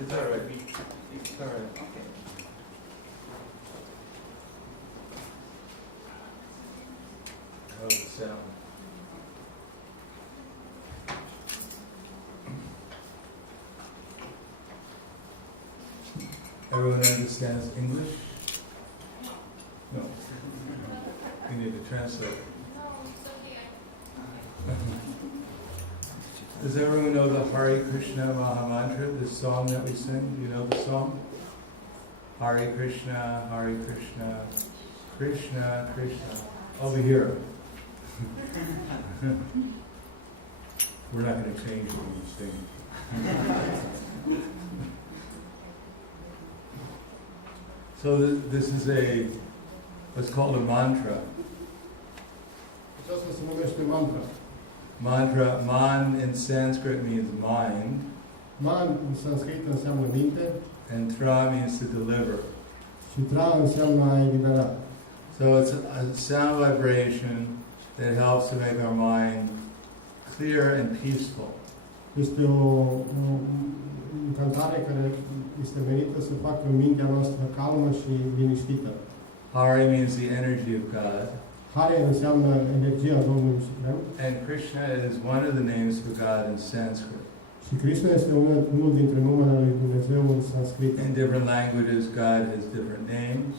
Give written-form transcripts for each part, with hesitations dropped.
It's all right. It's all right. Okay. How's it sound? Everyone understands English? No. You need to translate. Does everyone know the Hare Krishna Maha Mantra, this song that we sing? Do you know the song? Hare Krishna, Krishna Krishna. Over here. We're not going to change when you sing. So this is what's called a mantra. Aceasta se numește mantra. Mantra, man in Sanskrit means mind. Man în sanskrit înseamnă minte And tra means to deliver. și tra înseamnă a elibera. So it's a sound vibration that helps to make our mind clear and peaceful. Este o încantare care este menită să facă mintea noastră calmă și liniștită. Hari means the energy of God. Hare înseamnă energia Domnului Suprem. And Krishna is one of the names for God in Sanskrit. Și Krishna este unul dintre numele lui Dumnezeu în sanskrit. In different languages, God has different names.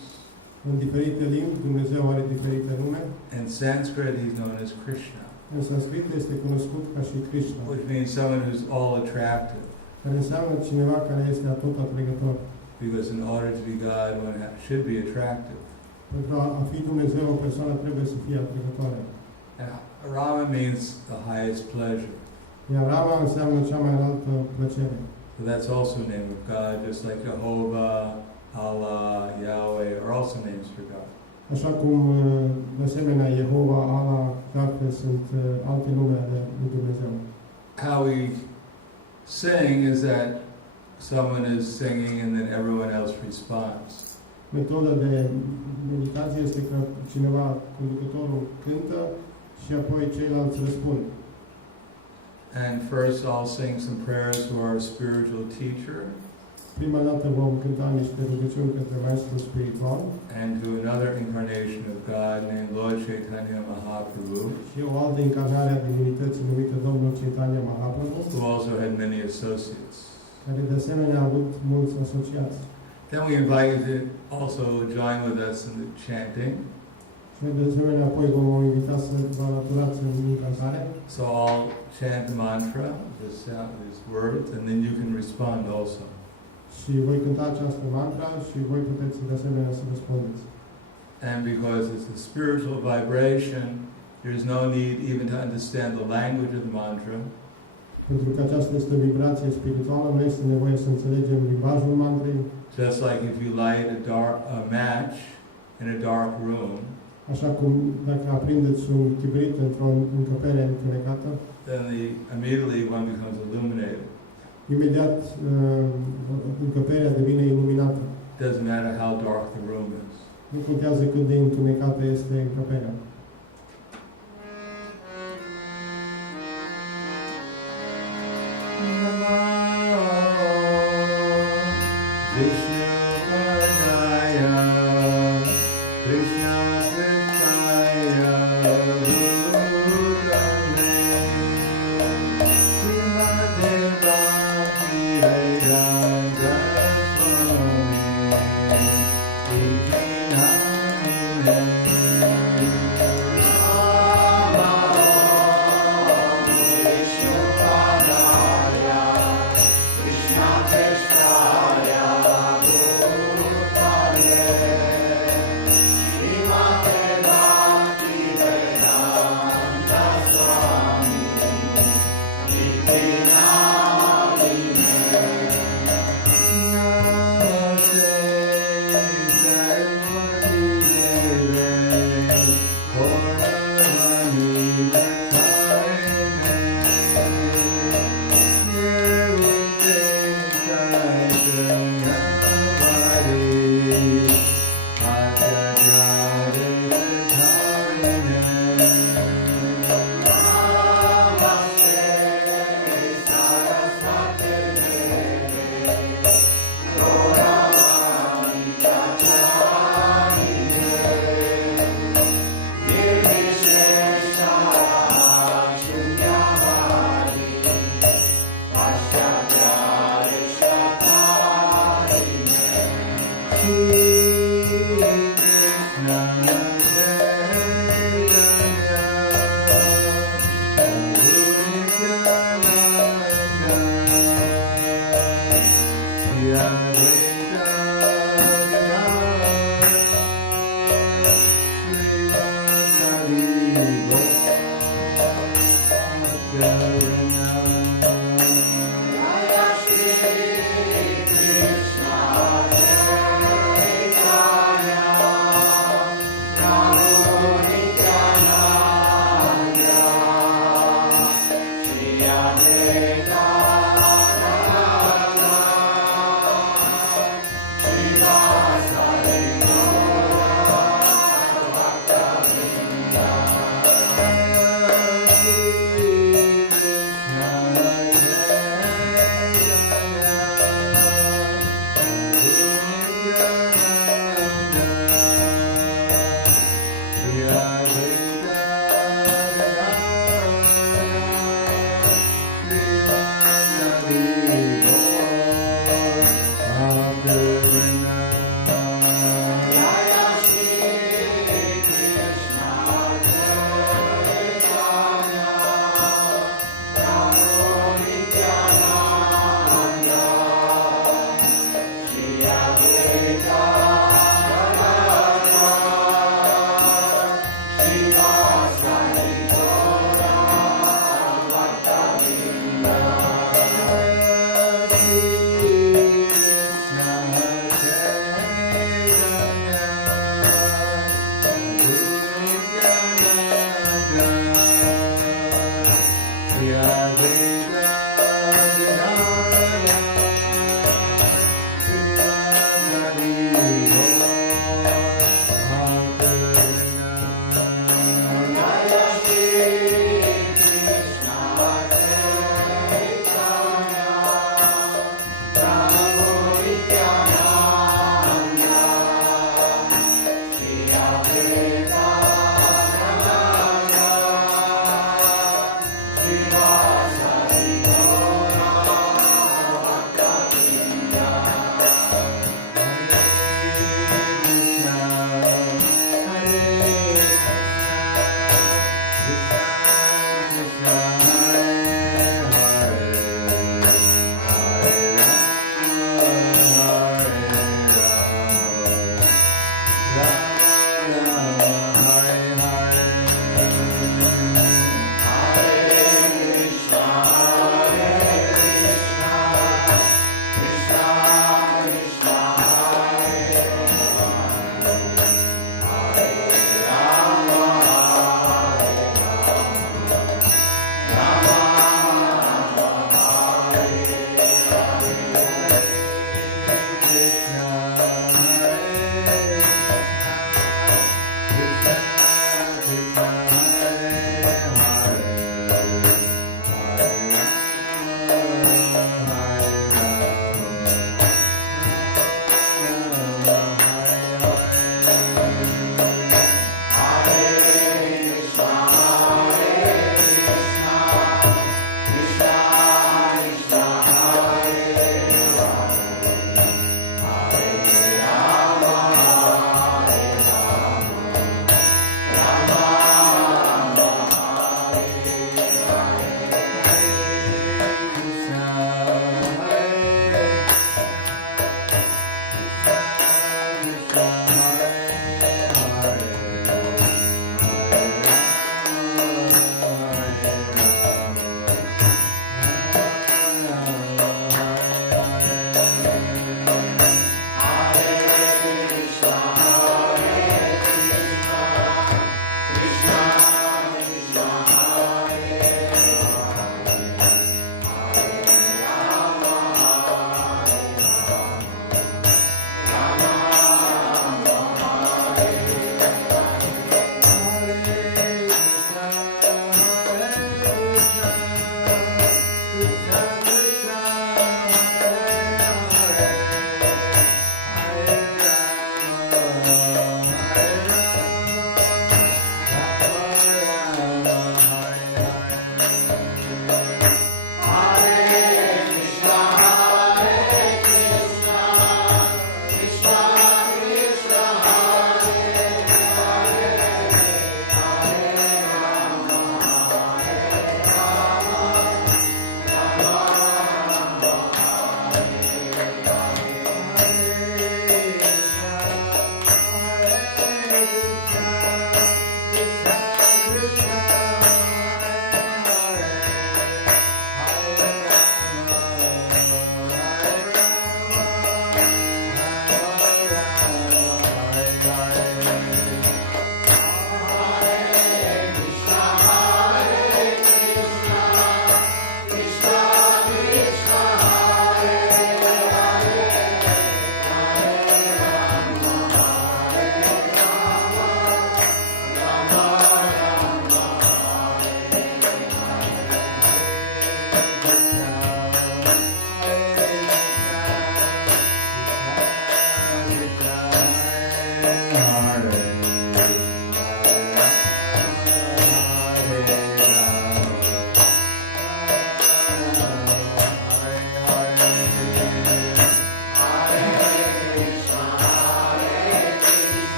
În diferite limbi, Dumnezeu are diferite nume. In Sanskrit, he's known as Krishna, În sanskrit este cunoscut ca și Krishna, which means someone who's all attractive. care înseamnă cineva care este atot atrăgător. Because in order to be God, one should be attractive. Pentru a fi Dumnezeu, o persoană trebuie să fie atrăgătoare. And Rama means the highest pleasure. Iar Rama înseamnă cea mai înaltă plăcere. So that's also a name of God, just like Jehovah, Allah, Yahweh are also names for God. Așa cum, de asemenea, Jehova, Allah, Yahweh sunt alte nume ale lui Dumnezeu. How we sing is that someone is singing and then everyone else responds. Metoda de meditație este că cineva, conducătorul, cântă și apoi ceilalți răspund. And first I'll sing some prayers to our spiritual teacher Prima dată vom cânta niște rugăciuni către Maestrul Spiritual and to another incarnation of God named Lord Chaitanya Mahaprabhu, și o altă incarnare a divinității numită Domnul Chaitanya Mahaprabhu, who also had many associates. care de asemenea a avut mulți asociați. Then we invite you to also join with us in the chanting. Și de asemenea apoi vom invita să vă alăturați în încantare. So I'll chant the mantra, these words, and then you can respond also. Și voi cânta această mantra și voi puteți de asemenea să răspundeți. And because it's a spiritual vibration, there's no need even to understand the language of the mantra. Pentru că aceasta este o vibrație spirituală, nu este nevoie să înțelegem limbajul mantrei. Just like if you light a match in a dark room, Așa cum dacă aprindeți un chibrit într-o încăpere întunecată, then immediately one becomes illuminated. imediat încăperea devine iluminată. Doesn't matter how dark the room is. Nu contează cât de întunecată este încăperea. Krishna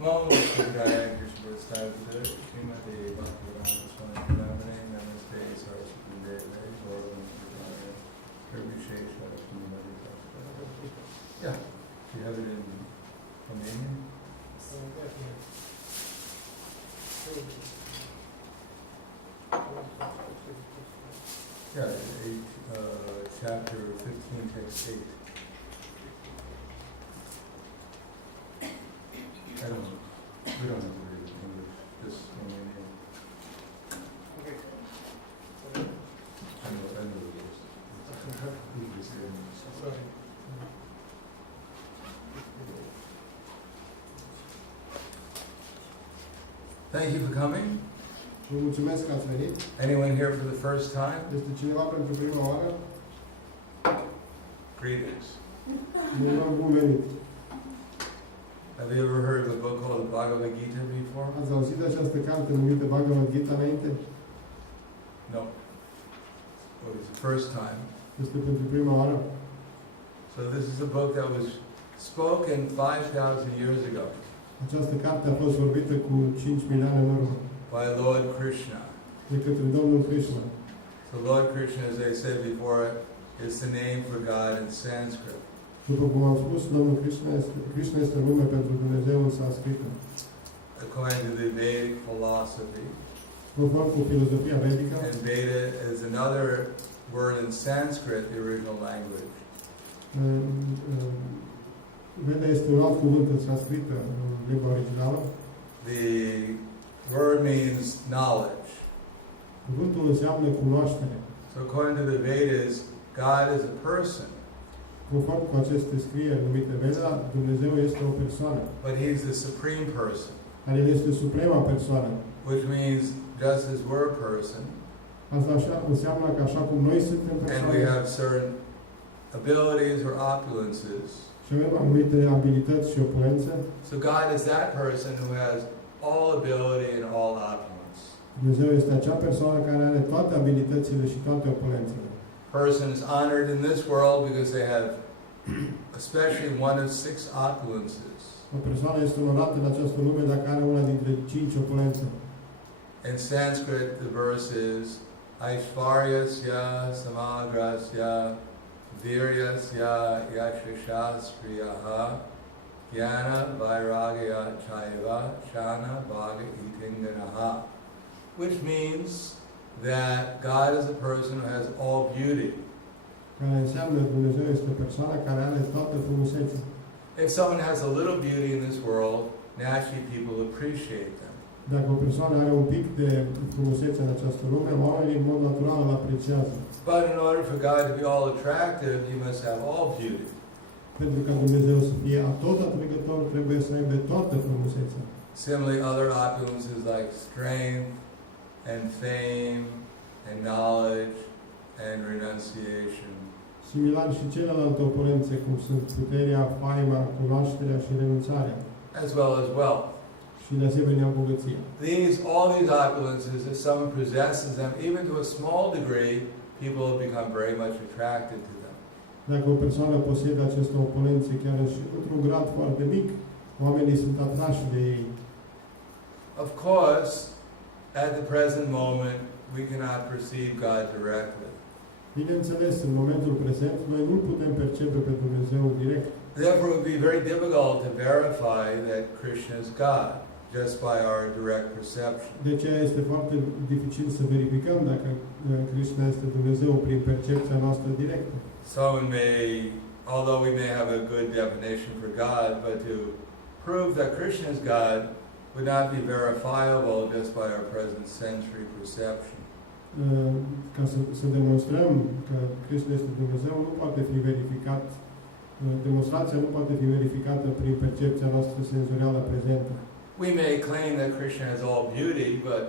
Namo Buddhaya Krishna Prasthaya Srimati Bhakti Yoga Namaste Saraswati Deve Gauravam Buddhaya Prabhushesha Srimati Bhakti. Yeah, do you have it in Romanian? Yeah, chapter 15, text 8. I don't know. We don't have to read it in English, just Romanian. Okay. I know the words. We just say it. Sorry. Thank you for coming. Vă mulțumesc că ați venit. Anyone here for the first time? Este cineva pentru prima oară? Greetings. Cineva bun venit. Have you ever heard of a book called the Bhagavad Gita before? Ați auzit de această carte numită Bhagavad Gita înainte? No. Well, it's the first time. Este pentru prima oară. So this is a book that was spoken 5,000 years ago Această carte a fost vorbită cu 5.000 ani în urmă by Lord Krishna. de către Domnul Krishna. So Lord Krishna, as I said before, is the name for God in Sanskrit. După cum am spus, Domnul Krishna este nume pentru Dumnezeu în sanscrită. According to the Vedic philosophy, Conform cu filozofia vedică, and Veda is another word in Sanskrit, the original language. Veda este un alt cuvânt în sanscrită, în limba originală. The word means knowledge. Cuvântul înseamnă cunoaștere. So according to the Vedas, God is a person, Conform cu aceste scrieri numite Veda, Dumnezeu este o persoană, but He's the supreme person, care El este suprema persoană. which means just as we're a person, Asta așa înseamnă că așa cum noi suntem and we persoane have certain abilities or opulences, și avem anumite abilități și opulențe, so God is that person who has all ability and all opulence. Dumnezeu este acea persoană care are toate abilitățile și toate opulențele. Person is honored in this world because they have especially one of 6 opulences. O persoană este onorată în această lume dacă are una dintre 5 opulențe. In Sanskrit, the verse is Aishvaryasya samagrasya viryasya yashashastriyaha jnana vairagya chaiva chana bhaga itinganaha, which means that God is a person who has all beauty. Care înseamnă Dumnezeu este o persoană care are toată frumusețea. If someone has a little beauty in this world, naturally people appreciate them. Dacă o persoană are un pic de frumusețe în această lume, oamenii în mod natural îl apreciază. But in order for God to be all attractive, He must have all beauty. Pentru ca Dumnezeu să fie tot atrăgător, trebuie să aibă toată frumusețea. Similarly, other opulences like strength and fame and knowledge and renunciation. Similar și celelalte opulențe, cum sunt puterea, faima, cunoașterea și renunțarea, as well as wealth. și de asemenea bogăția. All these opulences, if someone possesses them, even to a small degree, people will become very much attracted to them. Dacă o persoană posedă aceste opulențe chiar și într-un grad foarte mic, oamenii sunt atrași de ei. Of course, at the present moment, we cannot perceive God directly. Bineînțeles, în momentul prezent, noi nu putem percepe pe Dumnezeu direct. Therefore, it would be very difficult to verify that Krishna is God just by our direct perception. De aceea este foarte dificil să verificăm dacă Krishna este Dumnezeu prin percepția noastră directă. Someone may, although we may have a good definition for God, but to prove that Krishna is God would not be verifiable just by our present sensory perception. Ca să demonstrăm că Krishna este Dumnezeu, nu poate fi verificat. Demonstrația nu poate fi verificată prin percepția noastră senzorială prezentă. We may claim that Krishna has all beauty, but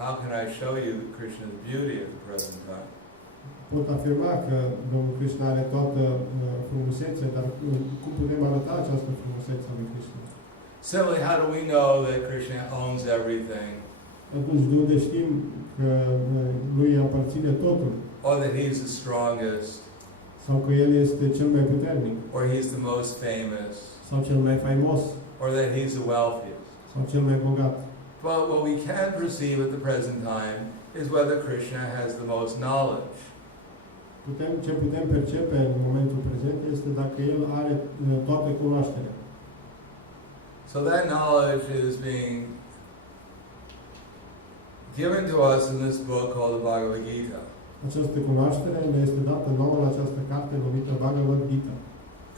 how can I show you Krishna's beauty at the present time? Pot afirma că Domnul Krishna are toată frumusețea, dar cum putem arăta această frumusețe a lui Krishna? Simply, how do we know that Krishna owns everything? Atunci de unde știm că lui aparține totul? Or that He's the strongest? sau că El este cel mai puternic, or he's the most famous, sau cel mai faimos, or that he's the wealthiest. sau cel mai bogat. But what we can perceive at the present time is whether Krishna has the most knowledge. Ce putem percepe în momentul prezent este dacă El are toată cunoașterea. So that knowledge is being given to us in this book called the Bhagavad Gita. Această cunoaștere ne este dată nouă în această carte numită Bhagavad Gita.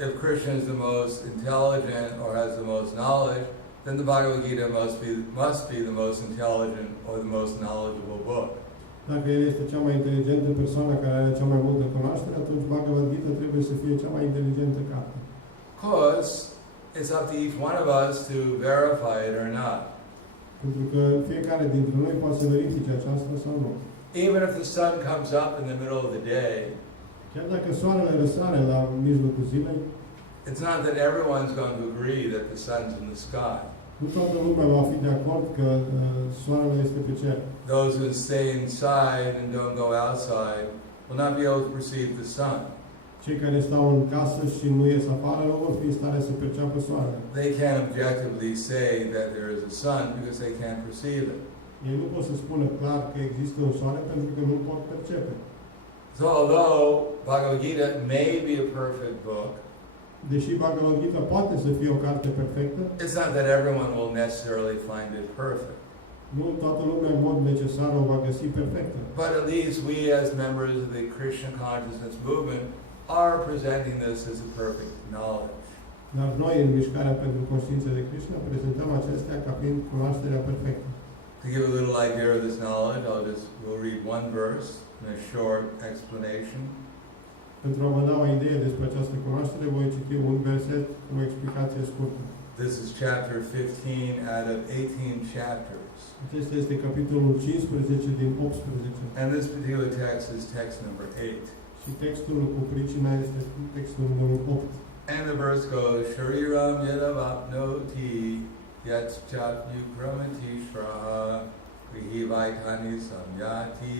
If Krishna is the most intelligent or has the most knowledge, then the Bhagavad Gita must be the most intelligent or the most knowledgeable book. Dacă El este cea mai inteligentă persoană care are cea mai multă cunoaștere, atunci Bhagavad Gita trebuie să fie cea mai inteligentă carte. Because it's up to each one of us to verify it or not. Pentru că fiecare dintre noi poate să verifice aceasta sau nu. Even if the sun comes up in the middle of the day, Chiar dacă soarele răsare la mijlocul zilei, it's not that everyone's going to agree that the sun's in the sky. nu toată lumea va fi de acord că soarele este pe cer. Those who stay inside and don't go outside will not be able to perceive the sun. Cei care stau în casă și nu ies afară nu vor fi în stare să perceapă soarele. They can't objectively say that there is a sun because they can't perceive it. Ei nu pot să spună clar că există un soare pentru că nu pot percepe. So although Bhagavad Gita may be a perfect book, Deși Bhagavad Gita poate să fie o carte perfectă, it's not that everyone will necessarily find it perfect. nu toată lumea în mod necesar o va găsi perfectă. But at least we as members of the Krishna consciousness movement are presenting this as a perfect knowledge. Dar noi, în mișcarea pentru conștiință de Krishna, prezentăm acestea ca fiind cunoașterea perfectă. To give a little idea of this knowledge, we'll read one verse in a short explanation. Pentru a vă da o idee despre această cunoaștere, voi citi un verset cu o explicație scurtă. This is chapter 15 out of 18 chapters. Acesta este capitolul 15 din 18. And this particular text is text number 8. Și textul cu pricina este textul numărul 8. And the verse goes, Shariram yadavapnoti yatchat yukramati shraha vihivaitani samyati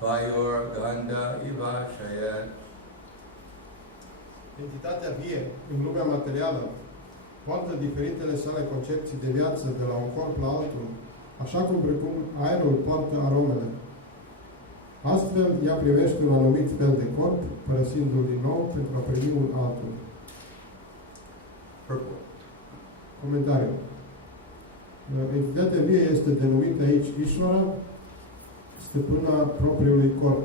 vayor ganda ivashayat. Entitatea vie în lumea materială poartă diferitele sale concepții de viață de la un corp la altul, așa cum precum aerul poartă aromele. Astfel, ea primește un anumit fel de corp, părăsindu-l din nou pentru a primi un altul. Comentariu. Entitatea vie este denumită aici Ishvara, stăpâna propriului corp.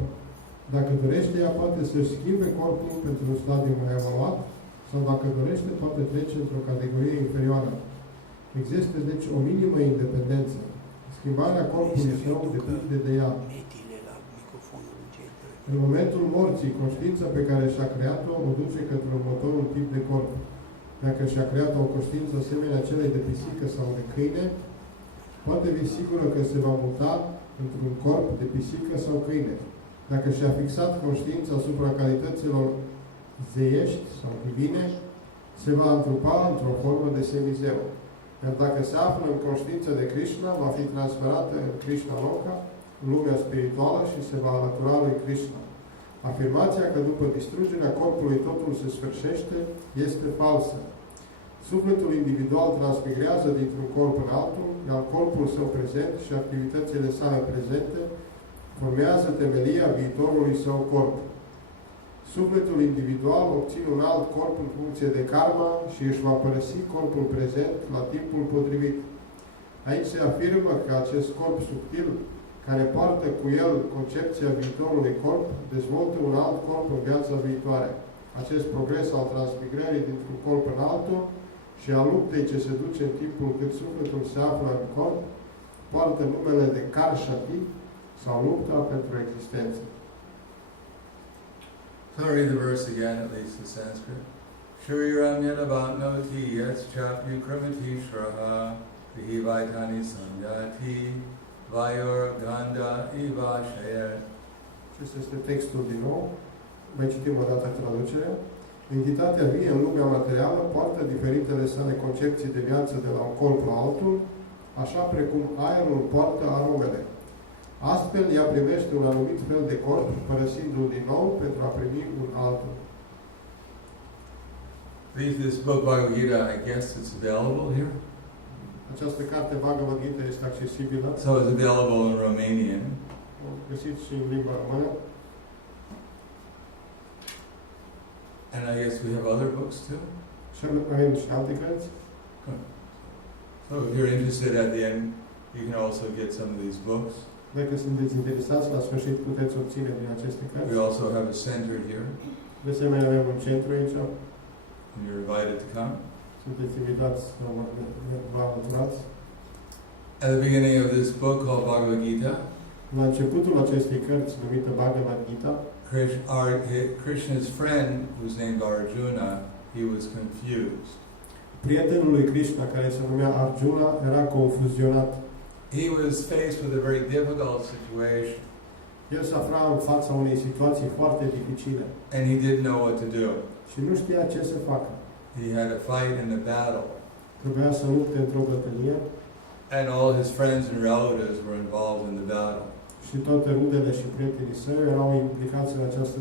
Dacă dorește, ea poate să-și schimbe corpul pentru un stadiu mai evoluat, sau dacă dorește, poate trece într-o categorie inferioară. Există, deci, o minimă independență. Schimbarea corpului său depinde de ea. În momentul morții, conștiința pe care și-a creat-o o duce către următorul tip de corp. Dacă și-a creat o conștiință asemenea celei de pisică sau de câine, poate fi sigură că se va muta într-un corp de pisică sau câine. Dacă și-a fixat conștiința asupra calităților zeiești sau divine, se va întrupa într-o formă de semizeu. Iar dacă se află în conștiința de Krishna, va fi transferată în Krishna Loka, în lumea spirituală, și se va alătura lui Krishna. Afirmația că după distrugerea corpului totul se sfârșește este falsă. Sufletul individual transmigrează dintr-un corp în altul, iar corpul său prezent și activitățile sale prezente formează temelia viitorului său corp. Sufletul individual obține un alt corp în funcție de karma și își va părăsi corpul prezent la timpul potrivit. Aici se afirmă că acest corp subtil, care poartă cu el concepția viitorului corp, dezvoltă un alt corp în viața viitoare. Acest progres al transmigrării dintr-un corp în altul și a luptei ce se duce în timpul cât sufletul se află în corp, poartă numele de Karshati, sau lupta pentru existență. So I'll read the verse again, at least in Sanskrit. Shariram yadavatnoti yatchap yukramati shraha vihivaitani samyati vayor ganda ivashayat. Acesta este textul din nou. Mai citim o dată traducerea. Entitatea vie în lumea materială poartă diferitele sale concepții de viață de la un corp la altul, așa precum aerul poartă aromele. Astfel, ea primește un anumit fel de corp, părăsindu-l din nou pentru a primi un altul. This book, Bhagavad Gita, I guess it's available here. Această carte Bhagavad Gita este accesibilă. So it's available in Romanian. O găsiți și în limba română. And I guess we have other books too. Și avem și alte cărți. So if you're interested at the end, you can also get some of these books. Dacă sunteți interesați, la sfârșit puteți obține din aceste cărți. We also have a center here, De asemenea, avem un centru aici. and you're invited to come. Sunteți invitați să vă alăturați. At the beginning of this book called Bhagavad Gita, La începutul acestei cărți, numită Bhagavad Gita, Krishna's friend, who's named Arjuna, he was confused. prietenul lui Krishna, care se numea Arjuna, era confuzionat. He was faced with a very difficult situation, El se afla în fața unei situații foarte dificile and he didn't know what to do. și nu știa ce să facă. He had to fight in a battle, Trebuia să lupte într-o bătălie and all his friends and relatives were involved in the battle. și toate rudele și prietenii săi erau implicați în această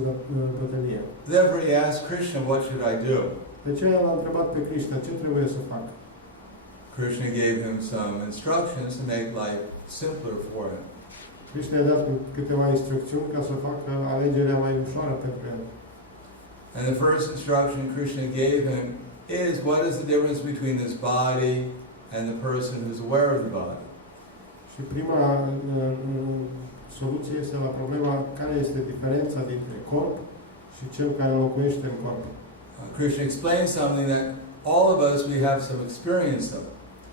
bătălie. Therefore he asked Krishna, what should I do? De ce l-a întrebat pe Krishna ce trebuie să facă? Krishna gave him some instructions to make life simpler for him. Krishna i-a dat câteva instrucțiuni ca să facă alegerea mai ușoară pentru el. And the first instruction Krishna gave him is, what is the difference between this body and the person who's aware of the body? Și prima soluție este la problema care este diferența dintre corp și cel care locuiește în corp. Krishna explains something that all of us, we have some experience of.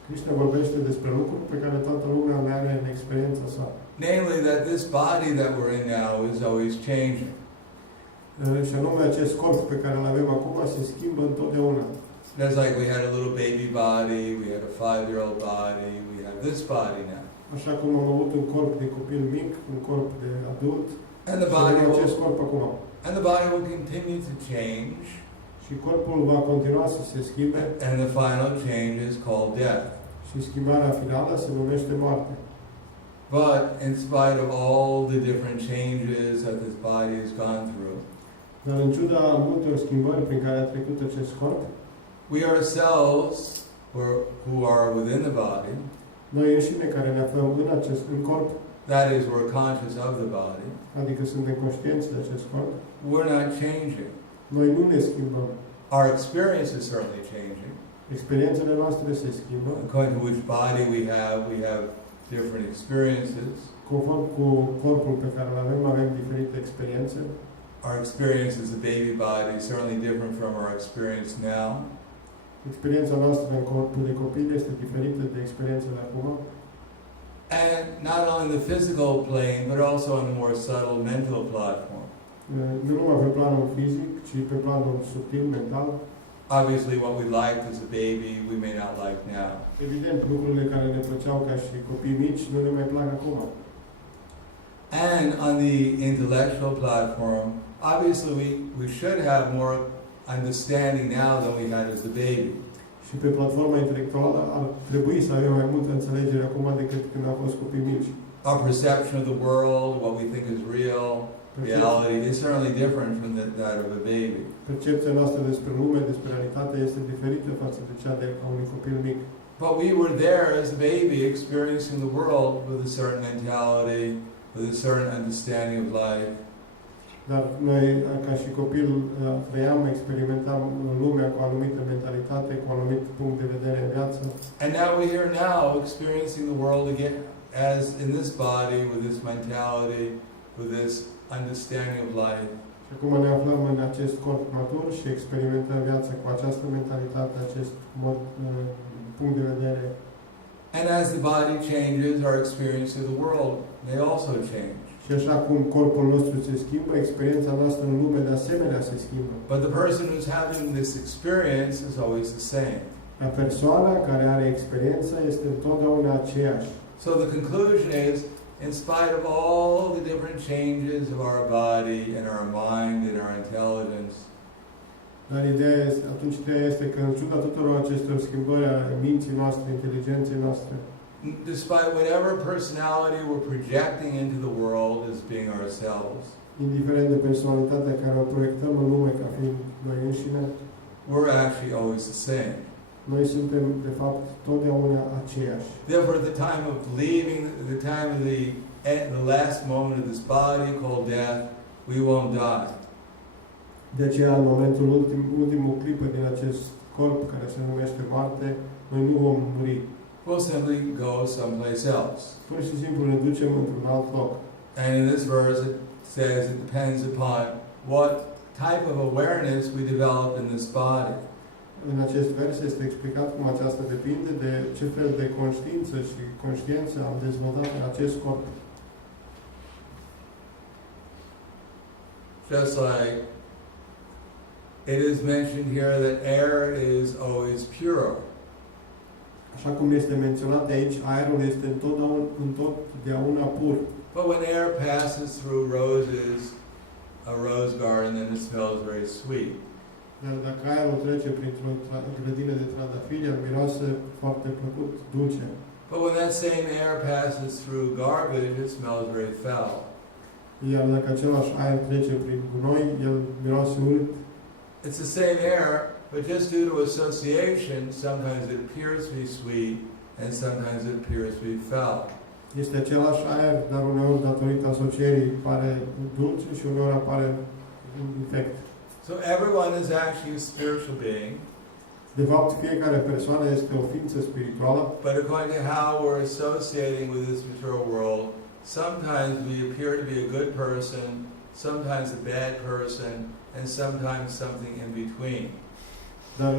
Krishna vorbește despre lucruri pe care toată lumea le are în experiența sa. Namely, that this body that we're in now is always changing. Și anume acest corp pe care îl avem acum se schimbă întotdeauna. Just like we had a little baby body, we had a 5-year-old body, we have this body now. Așa cum am avut un corp de copil mic, un corp de adult, And the și body avem acest will, corp acum. and the body will continue to change, Și corpul va continua să se schimbe and the final change is called death. și schimbarea finală se numește moarte. But in spite of all the different changes that this body has gone through, Dar în ciuda multor schimbări prin care a trecut acest corp, we ourselves, who are within the body, noi înșine care ne aflăm în corp, that is, we're conscious of the body, adică suntem conștienți de acest corp, we're not changing. noi nu ne schimbăm. Our experience is certainly changing. Experiențele noastre se schimbă. According to which body we have different experiences. Conform cu corpul pe care îl avem, avem diferite experiențe. Our experience as a baby body is certainly different from our experience now. Experiența noastră în corpul de copil este diferită de experiența de acum. And not only the physical plane, but also on a more subtle mental platform. Nu numai pe planul fizic, ci pe planul subtil, mental. Obviously, what we liked as a baby, we may not like now. Evident, lucrurile care ne plăceau ca și copii mici nu ne mai plac acum. And on the intellectual platform, obviously we should have more understanding now than we had as a baby. Și pe platforma intelectuală ar trebui să avem mai multă înțelegere acum decât când am fost copii mici. Our perception of the world, what we think is real, reality, is certainly different from that of a baby. Percepția noastră despre lume, despre realitate este diferită față de cea de a unui copil mic. But we were there as a baby experiencing the world with a certain mentality, with a certain understanding of life. Dar noi, ca și copil, trăiam, experimentam lumea cu o anumită mentalitate, cu un anumit punct de vedere în viață. And now we're here now experiencing the world again as in this body, with this mentality, with this understanding of life. Și acum ne aflăm în acest corp matur și experimentăm viața cu această mentalitate, acest mod, punct de vedere. And as the body changes, our experience of the world may also change. Și așa cum corpul nostru se schimbă, experiența noastră în lume de asemenea se schimbă. But the person who's having this experience is always the same. La persoana care are experiența este întotdeauna aceeași. So the conclusion is, in spite of all the different changes of our body and our mind and our intelligence, Dar ideea este că în ciuda tuturor acestor schimbări a minții noastre, inteligenței noastre, despite whatever personality we're projecting into the world as being ourselves, indiferent de personalitatea care o proiectăm în lume ca fiind noi înșine, we're actually always the same. noi suntem, de fapt, totdeauna aceiași. Therefore, at the time of leaving, the time of the last moment of this body called death, we won't die. De aceea, în momentul ultimul clipă din acest corp care se numește moarte, noi nu vom muri. We'll simply go someplace else. Pur și simplu ne ducem într-un alt loc. And in this verse it says it depends upon what type of awareness we develop in this body. În acest vers este explicat cum aceasta depinde de ce fel de conștiință și conștiință am dezvoltat în acest corp. Just like it is mentioned here that air is always pure. Așa cum este menționat aici, aerul este întotdeauna pur. But when air passes through roses, a rose garden, then it smells very sweet. Dar dacă aerul trece printr-o grădină de trandafiri, el miroase foarte plăcut, dulce. But when that same air passes through garbage, it smells very foul. Iar dacă același aer trece prin gunoi, el miroase urât. It's the same air, but just due to association, sometimes it appears to be sweet and sometimes it appears to be foul. Este același aer, dar uneori datorită asocierii pare dulce și uneori apare infect. So everyone is actually a spiritual being. De fapt, fiecare persoană este o ființă spirituală, But according to how we're associating with this material world, sometimes we appear to be a good person, sometimes a bad person, and sometimes something in between. dar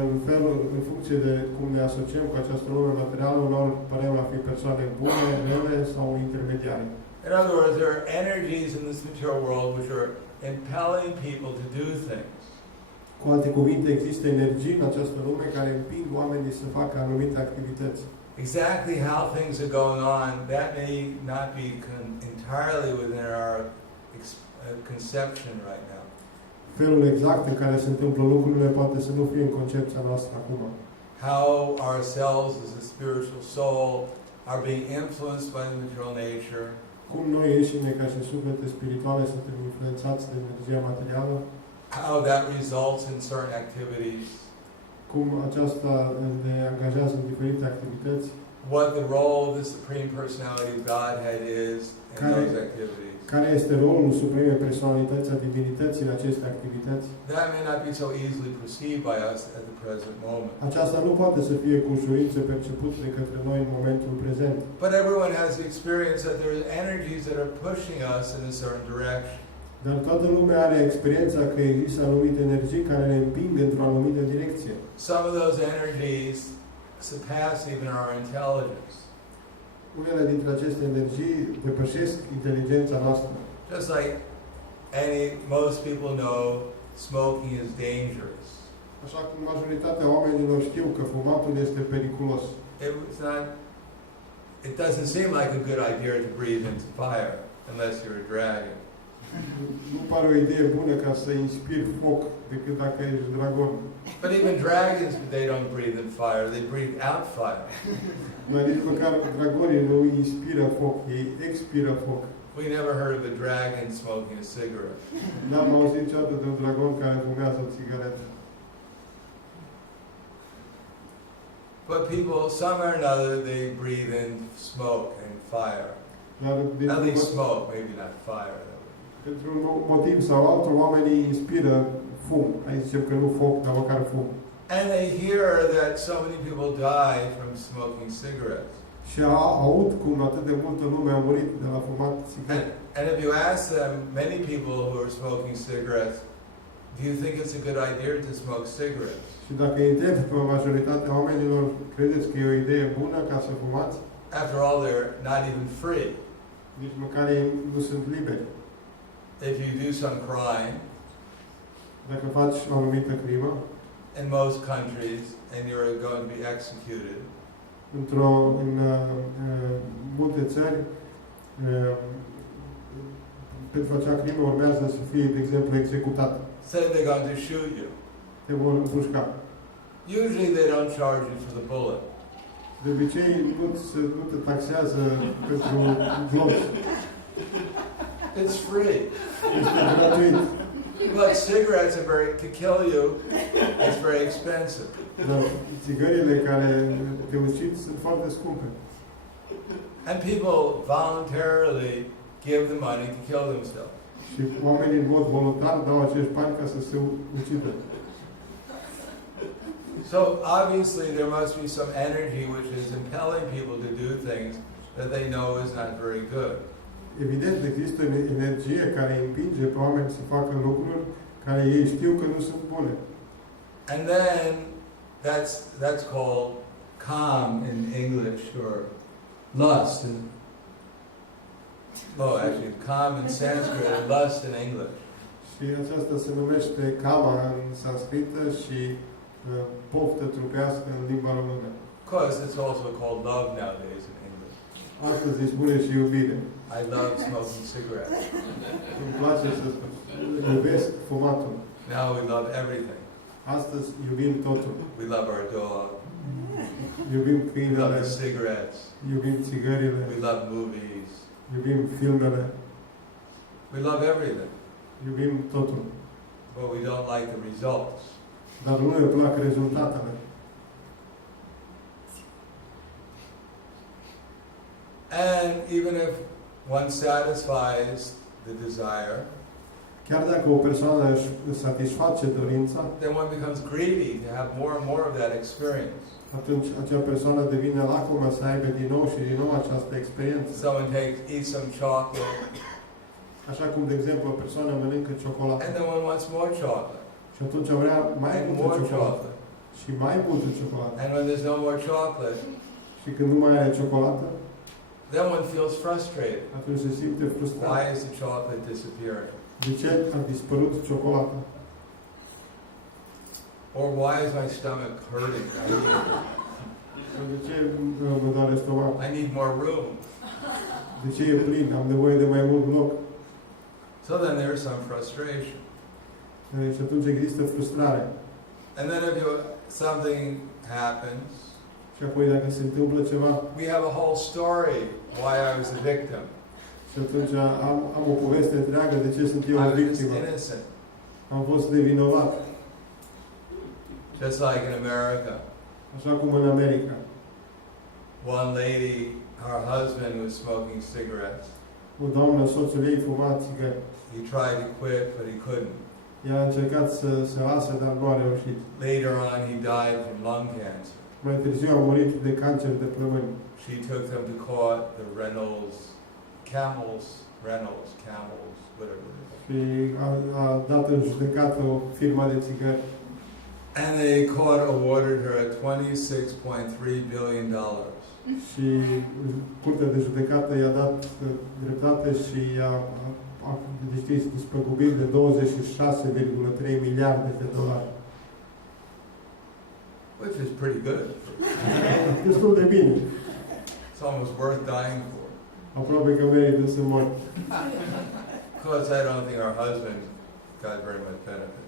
în funcție de cum ne asociem cu această lume materială, uneori părem a fi persoane bune, rele sau intermediare. In other words, there are energies in this material world which are impelling people to do things. Cu alte cuvinte, există energii în această lume care împing oamenii să facă anumite activități. Exactly how things are going on, that may not be entirely within our conception right now. Felul exact în care se întâmplă lucrurile poate să nu fie în concepția noastră acum. How ourselves as a spiritual soul are being influenced by the material nature. Cum noi înșine ca și suflete spirituale suntem influențați de energia materială, How that results in certain activities. cum aceasta ne angajează în diferite activități, What the role of the Supreme Personality of Godhead is in those activities. care este rolul supremei personalități a divinității în aceste activități. That may not be so easily perceived by us at the present moment. Aceasta nu poate să fie cu ușurință perceput de către noi în momentul prezent. But everyone has the experience that there are energies that are pushing us in a certain direction. Dar toată lumea are experiența că există anumite energii care ne împing într-o anumită direcție. Some of those energies surpass even our intelligence. Unele dintre aceste energii depășesc inteligența noastră. Just like most people know, smoking is dangerous. Așa cum majoritatea oamenilor știu că fumatul este periculos. It doesn't seem like a good idea to breathe into fire unless you're a dragon. Nu pare o idee bună ca să inspiri foc decât dacă ești dragon. But even dragons, they don't breathe in fire, they breathe out fire. Dar nici măcar dragonii nu inspiră foc, ei expiră foc. We never heard of a dragon smoking a cigarette. N-am auzit niciodată de un dragon care fumează o țigaretă. But people, some or another, they breathe in smoke and fire. At least smoke, maybe not fire. Pentru un motiv sau altul, oamenii inspiră fum. Aici zicem că nu foc, dar măcar fum. And they hear that so many people die from smoking cigarettes. Și aud cum atât de multă lume a murit de la fumat țigarete. And if you ask them, many people who are smoking cigarettes, do you think it's a good idea to smoke cigarettes? Și dacă îi întrebi pe majoritatea oamenilor, credeți că e o idee bună ca să fumați? After all, they're not even free. Nici măcar ei nu sunt liberi. If you do some crime, Dacă faci o anumită crimă, in most countries, and you're going to be executed, în multe țări, pentru acea crimă urmează să fie, de exemplu, executat. say they're going to shoot you. Te vor împușca. Usually they don't charge you for the bullet. De obicei nu te taxează pentru gloss. It's free. Este gratuit. But cigarettes are to kill you, it's very expensive. Dar țigările care te ucid sunt foarte scumpe. And people voluntarily give the money to kill themselves. Și oamenii în mod voluntar dau acești bani ca să se ucidă. So obviously there must be some energy which is impelling people to do things that they know is not very good. Evident, există o energie care împinge pe oameni să facă lucruri care ei știu că nu sunt bune. And then that's called calm in English, or lust. Actually, calm in Sanskrit and lust in English. Și aceasta se numește kama în sanscrită și poftă trupească în limba română. Of course, it's also called love nowadays in English. Astăzi îi spune și iubire. I love smoking cigarettes. Îmi place să iubesc fumatul. Now we love everything. Astăzi iubim totul. We love our dog. Iubim We love câinele, the cigarettes. iubim țigările, We love movies. iubim filmele, We love everything. iubim totul. But we don't like the results. Dar nu ne plac rezultatele. And even if one satisfies the desire, Chiar dacă o persoană își satisface dorința, then one becomes greedy to have more and more of that experience. atunci acea persoană devine lacomă să aibă din nou și din nou această experiență. Someone eats some chocolate, Așa cum, de exemplu, o persoană mănâncă ciocolată and then one wants more chocolate, și atunci vrea mai and multă more ciocolată chocolate. și mai multă ciocolată. And when there's no more chocolate, Și când nu mai are ciocolată, then one feels frustrated. atunci se simte frustrat. Why is the chocolate disappearing? De ce a dispărut ciocolata? Or why is my stomach hurting? De ce mă doare stomacul? I need more room. De ce e plin? Am nevoie de mai mult loc. So then there's some frustration. Și atunci există frustrare. And then if something happens, Și apoi dacă se întâmplă ceva, we have a whole story why I was a victim. și atunci am o poveste întreagă de ce sunt eu I o was just victimă. innocent. Am fost nevinovat. Just like in America. Așa cum în America. One lady, her husband was smoking cigarettes. O doamnă, soțul ei fuma țigări. He tried to quit, but he couldn't. Ea a încercat să se lase, dar nu a reușit. Later on, he died from lung cancer. Mai târziu a murit de cancer de plămâni. She took them to court, the camels, whatever it is. Și a dat în judecată o firmă de țigări. And the court awarded her $26.3 billion. Și curtea de judecată i-a dat dreptate și a dispăgubit de 26,3 miliarde de dolari. Which is pretty good. Destul de bine. It's almost worth dying for. Aproape că merită să mor. Of course, I don't think our husband got very much benefit.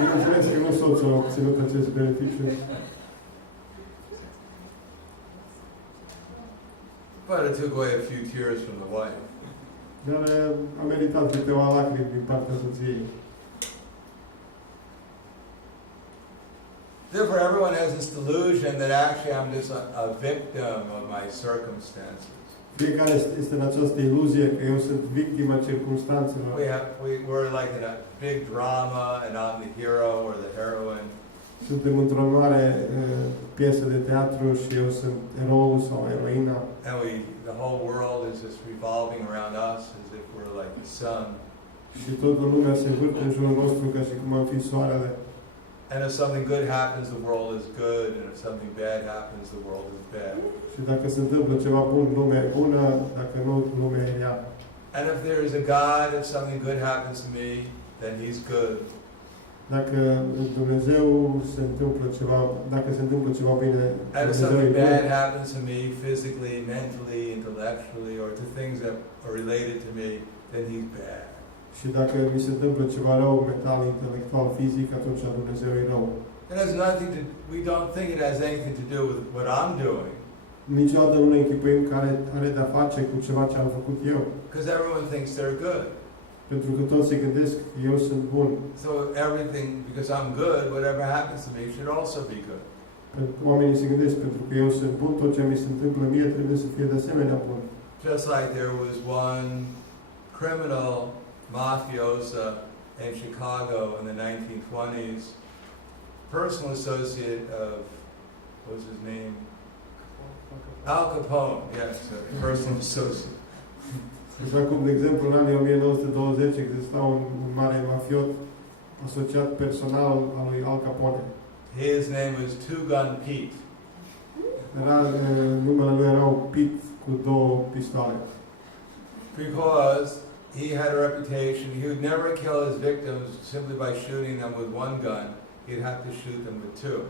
Bineînțeles că nu soțul a obținut acest beneficiu. But it took away a few tears from the wife. Dar a meritat câteva lacrimi din partea soției. Therefore, everyone has this delusion that actually I'm just a victim of my circumstances. Fiecare este în această iluzie că eu sunt victima circumstanțelor. We're like in a big drama and I'm the hero or the heroine. Suntem într-o mare piesă de teatru și eu sunt eroul sau eroina. And the whole world is just revolving around us as if we're like the sun. Și toată lumea se învârte în jurul nostru ca și cum am fi soarele. And if something good happens, the world is good, and if something bad happens, the world is bad. Și dacă se întâmplă ceva bun, lumea e bună, dacă nu, lumea e rea. And if there is a God, if something good happens to me, then He's good. Dacă Dumnezeu se întâmplă ceva, dacă se întâmplă ceva bine, And if Dumnezeu e something bun. bad happens to me, physically, mentally, intellectually, or to things that are related to me, then He's bad. Și dacă mi se întâmplă ceva rău, mental, intelectual, fizic, atunci Dumnezeu e rău. It has nothing to, we don't think it has anything to do with what I'm doing. Niciodată nu ne închipuim care are de-a face cu ceva ce am făcut eu. Because everyone thinks they're good. Pentru că toți se gândesc că eu sunt bun. So everything, because I'm good, whatever happens to me should also be good. Pentru că oamenii se gândesc, pentru că eu sunt bun, tot ce mi se întâmplă mie trebuie să fie de asemenea bun. Just like there was one criminal mafiosa in Chicago in the 1920s, personal associate of, what was his name? Al Capone, yes, a personal associate. Așa cum, de exemplu, în anii 1920 exista un mare mafiot asociat personal al lui Al Capone. His name was Two Gun Pete. Numele lui erau Pete cu două pistoale. Because he had a reputation, he would never kill his victims simply by shooting them with one gun. He'd have to shoot them with two.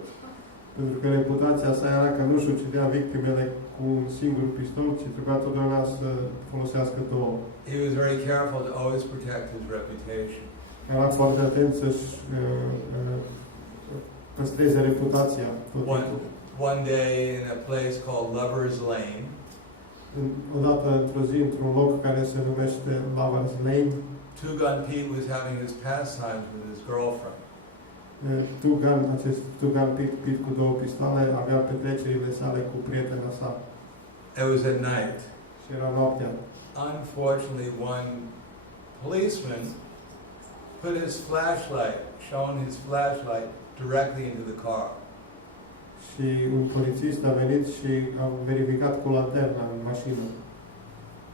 Pentru că reputația sa era că nu-și ucidea victimele cu un singur pistol, ci trebuia totdeauna să folosească două. He was very careful to always protect his reputation. Era foarte atent să-și păstreze reputația. One day in a place called Lover's Lane, Odată, într-o zi, într-un loc care se numește Lover's Lane, Two Gun Pete was having his pastimes with his girlfriend. Acest Two Gun Pete cu două pistoale avea petrecerile sale cu prietena sa. It was at night. Și era noaptea. Unfortunately, one policeman put his flashlight, shone his flashlight directly into the car. Și un polițist a venit și a verificat cu lanterna în mașină.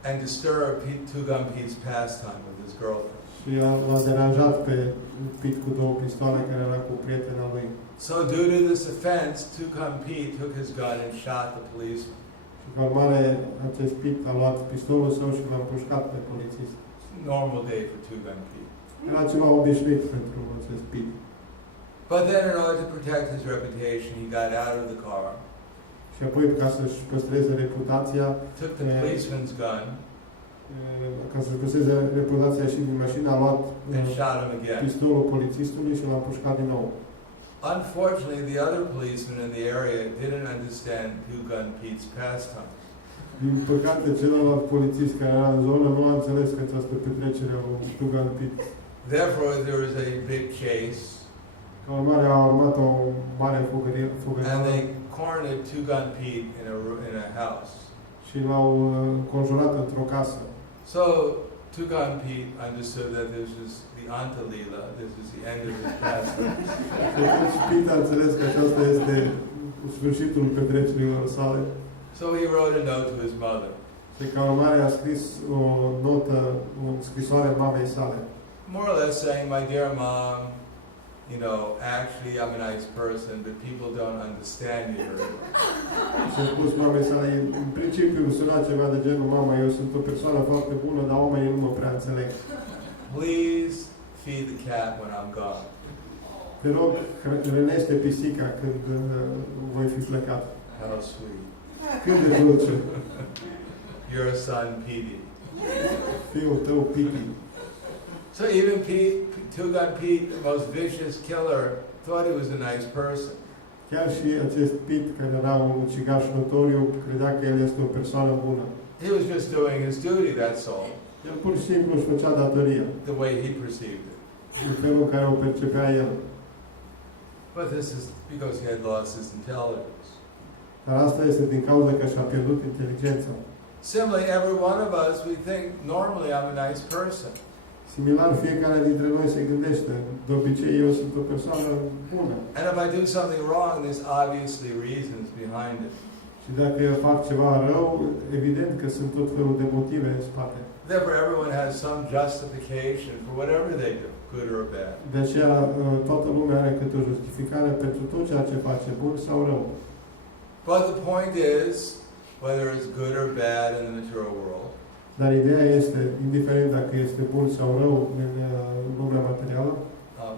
And disturbed Two Gun Pete's pastime with his girlfriend. Și l-a deranjat pe Pete cu două pistoale care era cu prietena lui. So due to this offense, Two Gun Pete took his gun and shot the policeman. Și ca urmare, acest Pete a luat pistolul său și l-a împușcat pe polițist. Normal day for Two Gun Pete. Era ceva obișnuit pentru acest Pete. But then in order to protect his reputation, he got out of the car, Și apoi, ca să-și păstreze reputația, took the policeman's gun, ca să-și păstreze reputația și din mașină, a luat and shot him again. pistolul polițistului și l-a împușcat din nou. Unfortunately, the other policemen in the area didn't understand Two Gun Pete's pastime. Din păcate, celălalt polițist care era în zonă nu a înțeles că această petrecere a lui Two Gun Pete. Therefore, there was a big chase, Ca urmare a urmat o mare and fugărială they cornered Two Gun Pete in a house. și l-au conjurat într-o casă. So Two Gun Pete understood that this was the Antalila, this was the end of his pastime. Deci Pete a înțeles că aceasta este sfârșitul petrecerilor sale. So he wrote a note to his mother. Și ca urmare a scris o notă, o scrisoare mamei sale. More or less saying, my dear mom, you know, actually I'm a nice person, but people don't understand me very well. Și a spus mamei sale, în principiu suna ceva de genul, mama, eu sunt o persoană foarte bună, dar oamenii nu mă prea înțeleg. Please feed the cat when I'm gone. Te rog, hrănește pisica când voi fi plecat. How sweet. Cât de dulce. Your son, Petey. Fiul tău, Piti. So even Two Gun Pete, the most vicious killer, thought he was a nice person. Chiar și acest Pete, care era un ucigaș notoriu, credea că el este o persoană bună. He was just doing his duty, that's all. El pur și simplu își făcea datoria, The way he perceived it. în felul în care o percepea el. But this is because he had lost his intelligence. Dar asta este din cauza că și-a pierdut inteligența. Similarly, every one of us, we think, normally I'm a nice person. Similar, fiecare dintre noi se gândește, de obicei eu sunt o persoană bună. And if I do something wrong, there's obviously reasons behind it. Și dacă eu fac ceva rău, evident că sunt tot felul de motive în spate. Therefore, everyone has some justification for whatever they do, good or bad. De aceea, toată lumea are câte o justificare pentru tot ceea ce face, bun sau rău. But the point is, whether it's good or bad in the material world, Dar ideea este, indiferent dacă este bun sau rău în lumea materială,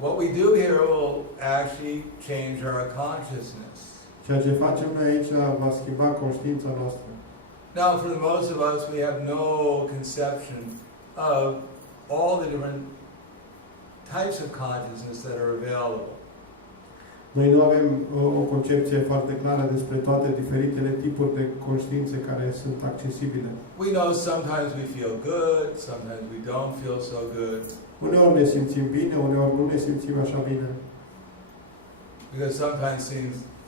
what we do here will actually change our consciousness. ceea ce facem noi aici va schimba conștiința noastră. Now, for the most of us, we have no conception of all the different types of consciousness that are available. Noi nu avem o concepție foarte clară despre toate diferitele tipuri de conștiințe care sunt accesibile. We know sometimes we feel good, sometimes we don't feel so good. Uneori ne simțim bine, uneori nu ne simțim așa bine. Because sometimes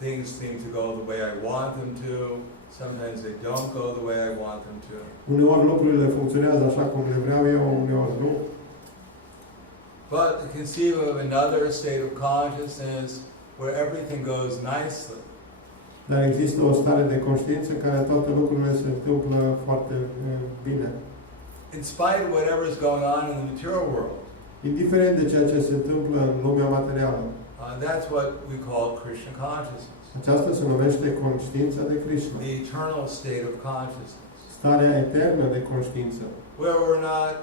things seem to go the way I want them to, sometimes they don't go the way I want them to. Uneori lucrurile funcționează așa cum le vreau eu, uneori nu. But to conceive of another state of consciousness where everything goes nicely. Dar există o stare de conștiință în care toate lucrurile se întâmplă foarte bine. In spite of whatever is going on in the material world. Indiferent de ceea ce se întâmplă în lumea materială. That's what we call Krishna consciousness. Aceasta se numește conștiința de Krishna. The eternal state of consciousness. Starea eternă de conștiință. Where we're not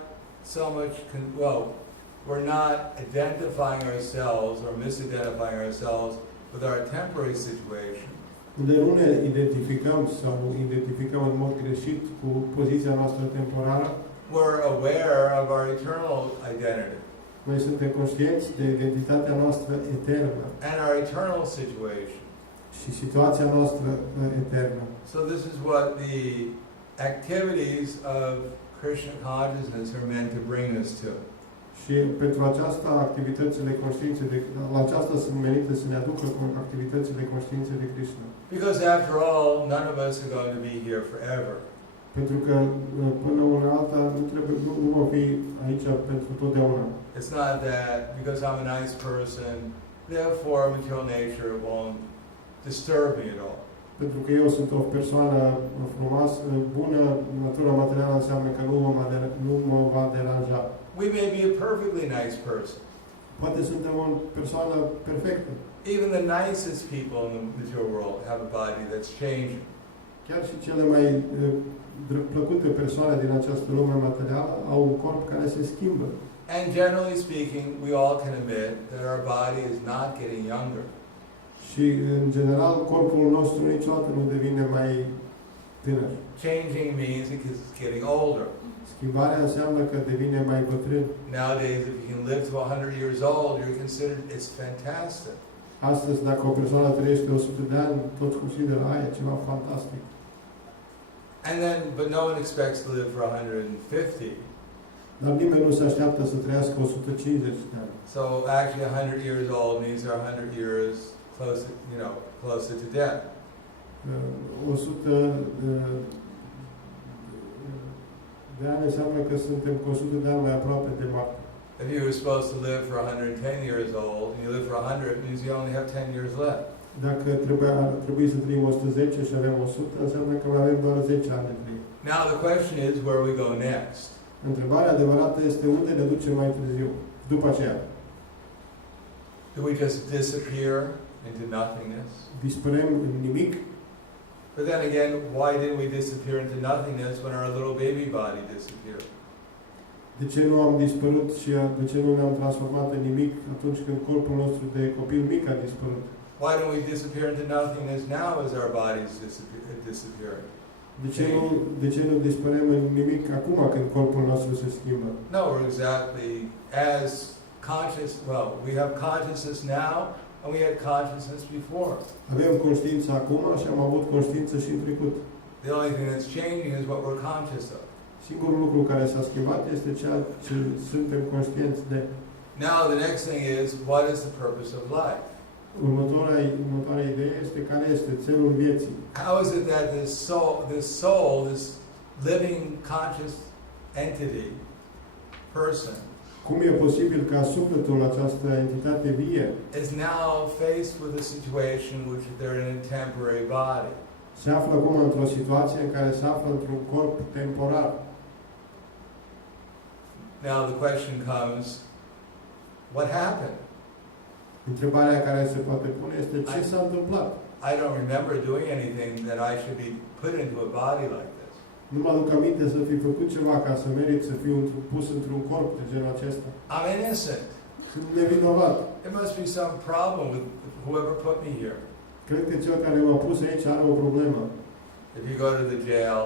so much, we're not identifying ourselves or misidentifying ourselves with our temporary situation. Unde nu ne identificăm sau identificăm în mod greșit cu poziția noastră temporară. We're aware of our eternal identity. Noi suntem conștienți de identitatea noastră eternă. And our eternal situation. Și situația noastră eternă. So this is what the activities of Krishna consciousness are meant to bring us to. Și pentru aceasta, activitățile conștiinței la aceasta sunt menite să ne aducă activitățile conștiinței de Krishna. Because after all, none of us are going to be here forever. Pentru că până una alta nu vom fi aici pentru totdeauna. It's not that because I'm a nice person, therefore material nature won't disturb me at all. Pentru că eu sunt o persoană frumoasă, bună, natura materială înseamnă că nu mă va deranja. We may be a perfectly nice person. Poate suntem o persoană perfectă. Even the nicest people in the material world have a body that's changing. Chiar și cele mai plăcute persoane din această lume materială au un corp care se schimbă. And generally speaking, we all can admit that our body is not getting younger. Și în general corpul nostru niciodată nu devine mai tânăr. Changing means it's getting older. Schimbarea înseamnă că devine mai bătrân. Nowadays, if you can live to 100 years old, you're considered it's fantastic. Astăzi, dacă o persoană trăiește 100 de ani, toți consideră aia ceva fantastic. And then, but no one expects to live for 150. Dar nimeni nu se așteaptă să trăiască 150 de ani. So actually 100 years old means they're 100 years closer to death. 100 de ani înseamnă că suntem cu 100 de ani mai aproape de moarte. If you were supposed to live for 110 years old and you live for 100, it means you only have 10 years left. Dacă trebuie să trăim 110 și avem 100, înseamnă că mai avem doar 10 ani de trăit. Now the question is where we go next. Întrebarea adevărată este unde ne ducem mai târziu, după aceea. Do we just disappear into nothingness? Dispărem în nimic? But then again, why didn't we disappear into nothingness when our little baby body disappeared? De ce nu am dispărut și de ce nu ne-am transformat în nimic atunci când corpul nostru de copil mic a dispărut? Why don't we disappear into nothingness now as our bodies disappearing? De ce nu dispărem în nimic acum când corpul nostru se schimbă? No, we're exactly as conscious. Well, we have consciousness now, and we had consciousness before. Avem conștiință acum și am avut conștiință și în trecut. The only thing that's changing is what we're conscious of. Singurul lucru care s-a schimbat este ceea ce suntem conștienți de. Now the next thing is, what is the purpose of life? Următoarea idee este care este țelul vieții. How is it that this soul, this living conscious entity, person, Cum e posibil ca sufletul, această entitate vie, is now faced with a situation which they're in a temporary body? se află acum într-o situație în care se află într-un corp temporar. Now the question comes, what happened? Întrebarea care se poate pune este ce s-a întâmplat? I don't remember doing anything that I should be put into a body like this. Nu mă aduc aminte să fi făcut ceva ca să merit să fiu pus într-un corp de genul acesta. I'm innocent. Sunt nevinovat. There must be some problem with whoever put me here. Cred că cel care m-a pus aici are o problemă. If you go to the jail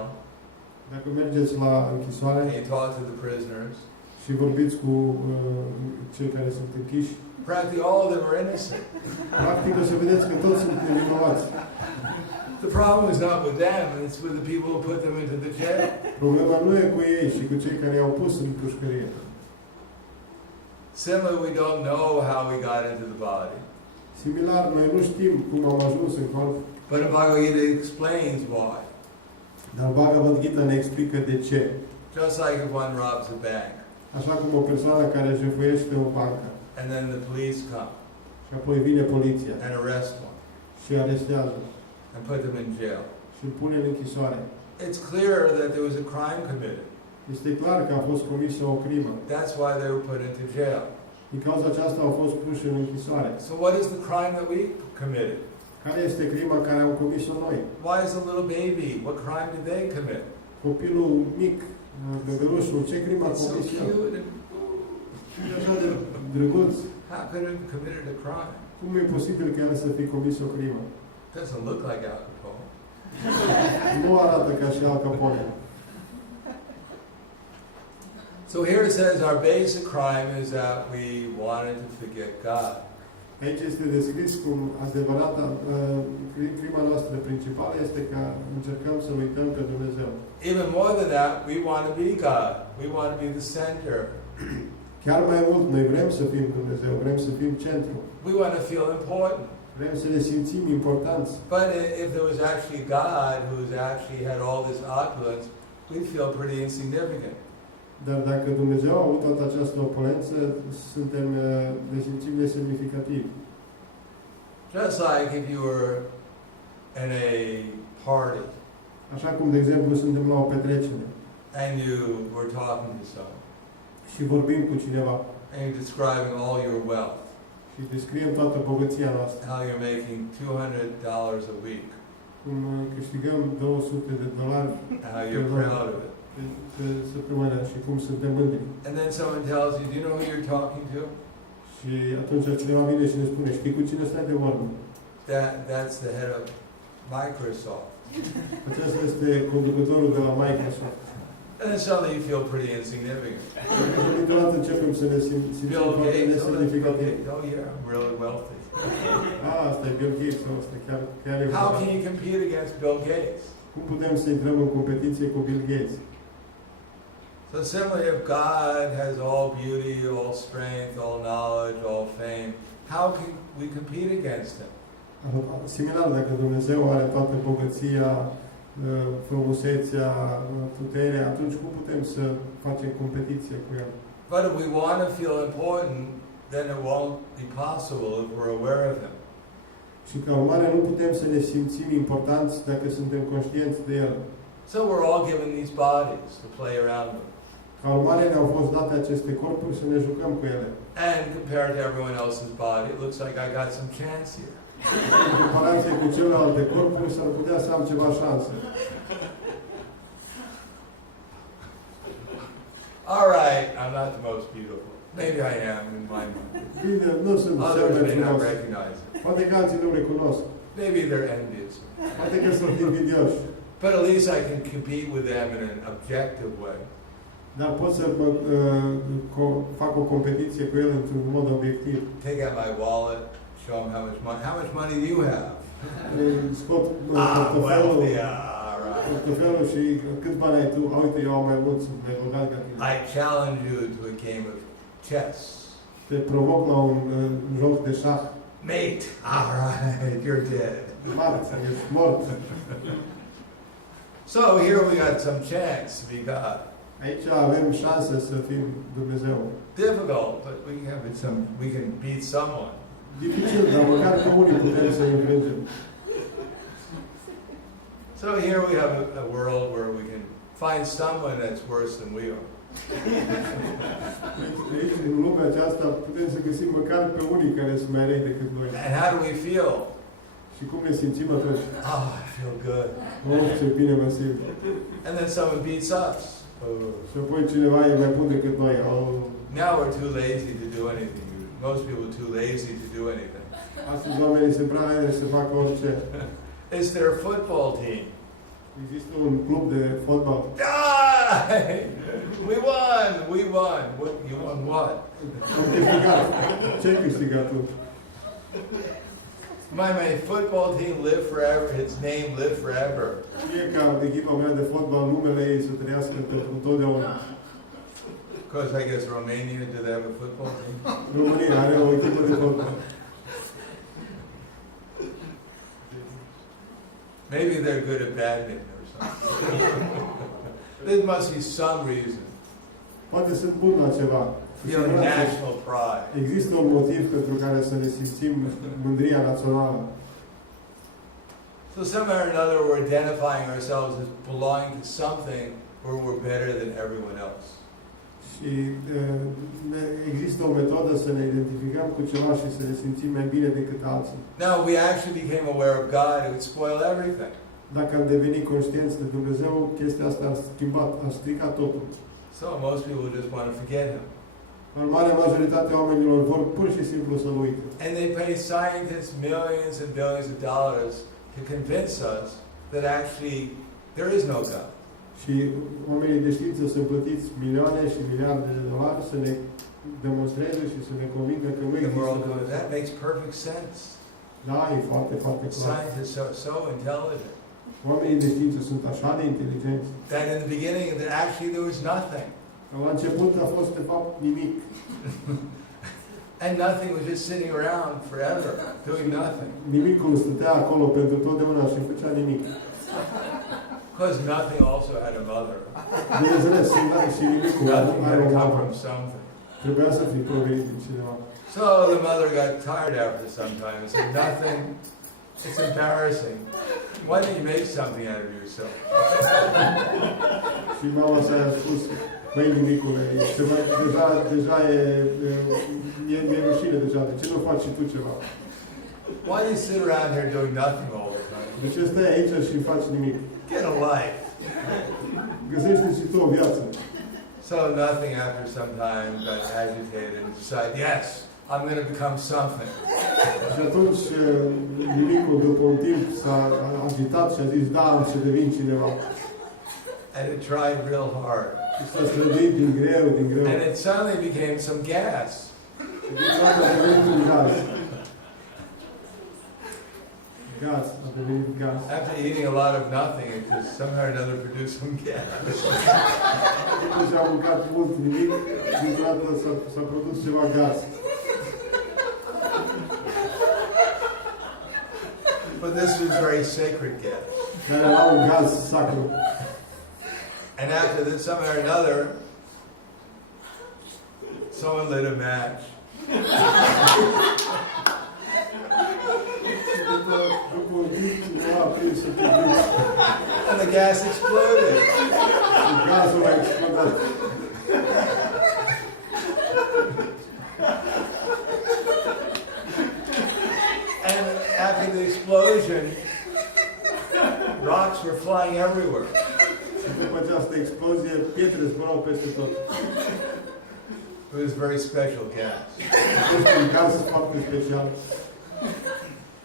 Dacă mergeți la închisoare and you talk to the prisoners, și vorbiți cu cei care sunt închiși, practically all of them are innocent. practic o să vedeți că toți sunt nevinovați. The problem is not with them, it's with the people who put them into the jail. Problema nu e cu ei și cu cei care i-au pus în pușcărie. Similarly, we don't know how we got into the body. Similar, noi nu știm cum am ajuns în corp, But the Bhagavad Gita explains why. dar Bhagavad Gita ne explică de ce. Just like if one robs a bank, Așa cum o persoană care jefuiește o bancă and then the police come și apoi vine poliția and arrest one și arestează and put them in jail. și îl pune în închisoare. It's clear that there was a crime committed. Este clar că a fost comisă o crimă. That's why they were put into jail. Din cauza aceasta au fost puși în închisoare. So what is the crime that we committed? Care este crima care am comis-o noi? Why is a little baby? What crime did they commit? Copilul mic, bebelușul, ce crimă a It's so comis el? cute and E așa de drăguț. how could he have committed a crime? Cum e posibil că el să fi comis o crimă? Doesn't look like Al Capone. Nu arată ca și Al Capone. So here it says our basic crime is that we wanted to forget God. Aici este descris cum adevărata crima noastră principală este că încercăm să uităm pe Dumnezeu. Even more than that, we want to be God. We want to be the center. Chiar mai mult, noi vrem să fim Dumnezeu, vrem să fim centru. We want to feel important. Vrem să ne simțim importanți. But if there was actually God who's actually had all this opulence, we'd feel pretty insignificant. Dar dacă Dumnezeu a avut toată această opulență, ne simțim nesemnificativi. Just like if you were in a party Așa cum, de exemplu, suntem la o petrecere and you were talking to someone și vorbim cu cineva and you're describing all your wealth, și descriem toată bogăția noastră, how you're making $200 a week, cum câștigăm $200 and how you're proud of it. pe săptămână și cum suntem mândri. And then someone tells you, do you know who you're talking to? Și atunci cineva vine și ne spune, știi cu cine stai de vorbă? That's the head of Microsoft. Acesta este conducătorul de la Microsoft. And then suddenly you feel pretty insignificant. Și deodată începem să ne simțim Bill foarte Gates, oh, that's Bill nesemnificativi. Gates. Oh yeah, I'm really wealthy. Asta e Bill Gates, asta chiar e How can you compete against Bill Gates? Cum putem să intrăm în competiție cu Bill Gates? So similarly, if God has all beauty, all strength, all knowledge, all fame, how can we compete against Him? Similar, dacă Dumnezeu are toată bogăția, frumusețea, puterea, atunci cum putem să facem competiție cu El? But if we want to feel important, then it won't be possible if we're aware of Him. Și ca urmare nu putem să ne simțim importanți dacă suntem conștienți de El. So we're all given these bodies to play around with. Ca urmare ne-au fost date aceste corpuri să ne jucăm cu ele. And compared to everyone else's body, it looks like I got some chance here. În comparație cu celelalte corpuri, s-ar putea să am ceva șansă. All right, I'm not the most beautiful. Maybe I am in my mind. Bine, nu sunt cel Others mai may not frumos. recognize it. Poate că alții nu recunosc. Maybe they're envious. Poate că sunt invidioși. But at least I can compete with them in an objective way. Dar pot să fac o competiție cu el într-un mod obiectiv. Take out my wallet, show them how much money do you have? Scot portofelul și cât bani ai tu? Uite, eu am mai mult, sunt mai bogat ca tine. I challenge you to a game of chess. Te provoc la un joc de șah. Mate, all right, you're dead. Mart, ești mort. So here we got some chance to be God. Aici avem șanse să fim Dumnezeu. Difficult, but we can beat someone. Dificil, dar măcar pe unii putem să înfrângem. So here we have a world where we can find someone that's worse than we are. Aici, în lumea aceasta, putem să găsim măcar pe unii care sunt mai răi decât noi. And how do we feel? Și cum ne simțim atunci? Oh, I feel good. Oh, ce bine mă simt. And then someone beats us. Și apoi cineva e mai bun decât noi. Oh. Now we're too lazy to do anything. Most people are too lazy to do anything. Astăzi oamenii se prea lene să facă orice. It's their football team. Există un club de fotbal. Ah, right. We won. What, you won what? Am câștigat. Ce-ai câștigat tu? My football team live forever. Its name live forever. Fie ca echipa mea de fotbal, numele ei să trăiască pentru întotdeauna. Because I guess Romania, do they have a football team? România are o echipă de fotbal. Maybe they're good at badminton or something. There must be some reason. Poate sunt bun la ceva. Feeling national pride. Există un motiv pentru care să ne simțim mândria națională. So somehow or another we're identifying ourselves as belonging to something where we're better than everyone else. Și există o metodă să ne identificăm cu ceva și să ne simțim mai bine decât alții. Now we actually became aware of God, it would spoil everything. Dacă am devenit conștienți de Dumnezeu, chestia asta ar strica totul. So most people just want to forget Him. În mare majoritate oamenilor vor pur și simplu să-L uite. And they pay scientists millions and billions of dollars to convince us that actually there is no God. Și oamenii de știință sunt plătiți milioane și miliarde de dolari să ne demonstreze și să ne convingă că nu The world există. goes, that makes perfect sense. Da, e foarte, foarte clar. Scientists are so intelligent. Oamenii de știință sunt așa de inteligenți. That in the beginning, that actually there was nothing. La început a fost de fapt nimic. And nothing was just sitting around forever, doing nothing. Nimicul stătea acolo pentru totdeauna și făcea nimic. Because nothing also had a mother. Bineînțeles, și nimicul Nothing had are to o come mamă. from something. Trebuia să fie provenit din cineva. So the mother got tired after some time and said, nothing, it's embarrassing. Why don't you make something out of yourself? Și mama s-a spus, băi nimicule, deja e rușine deja, de ce nu faci și tu ceva? Why do you sit around here doing nothing all the time? De ce stai aici și faci nimic? Get a life. Găsește și tu o viață. So nothing after some time got agitated and decided, yes, I'm going to become something. Și atunci nimicul după un timp s-a agitat și a zis, da, am să devin cineva. And it tried real hard. Și s-a străduit din greu. And it suddenly became some gas. Și din toată a devenit un gaz. A devenit gaz. After eating a lot of nothing, it just somehow or another produced some gas. După ce am mâncat mult nimic, dintr-o dată s-a produs ceva gaz. But this was very sacred gas. Care era un gaz sacru. And after this, somehow or another, someone lit a match. După un timp, cineva a prins un pic. And the gas exploded. Și gazul a explodat. And after the explosion, rocks were flying everywhere. Și după această explozie, pietre zburau peste tot. It was very special gas. Este un gaz foarte special.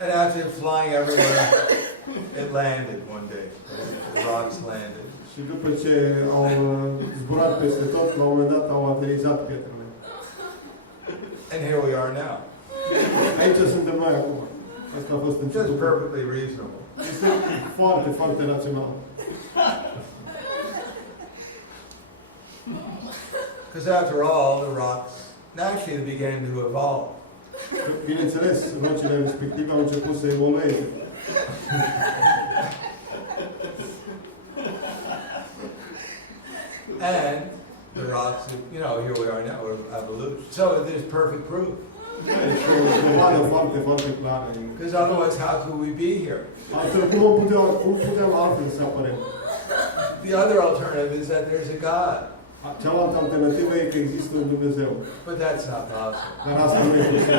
And after flying everywhere, it landed one day. The rocks landed. Și după ce au zburat peste tot, la un moment dat au aterizat pietrele. And here we are now. Aici suntem noi acum. Asta a fost Just începutul. perfectly reasonable. Este foarte, foarte rațional. Because after all, the rocks naturally began to evolve. Bineînțeles, rocile respective au început să evolueze. And the rocks, here we are now, we're evolution. So there's perfect proof. Este o dovadă foarte, foarte clară. Because otherwise, how could we be here? Altfel, cum putem altfel să apărem? The other alternative is that there's a God. Cealaltă alternativă e că există un Dumnezeu. But that's not possible. Dar asta nu e posibil.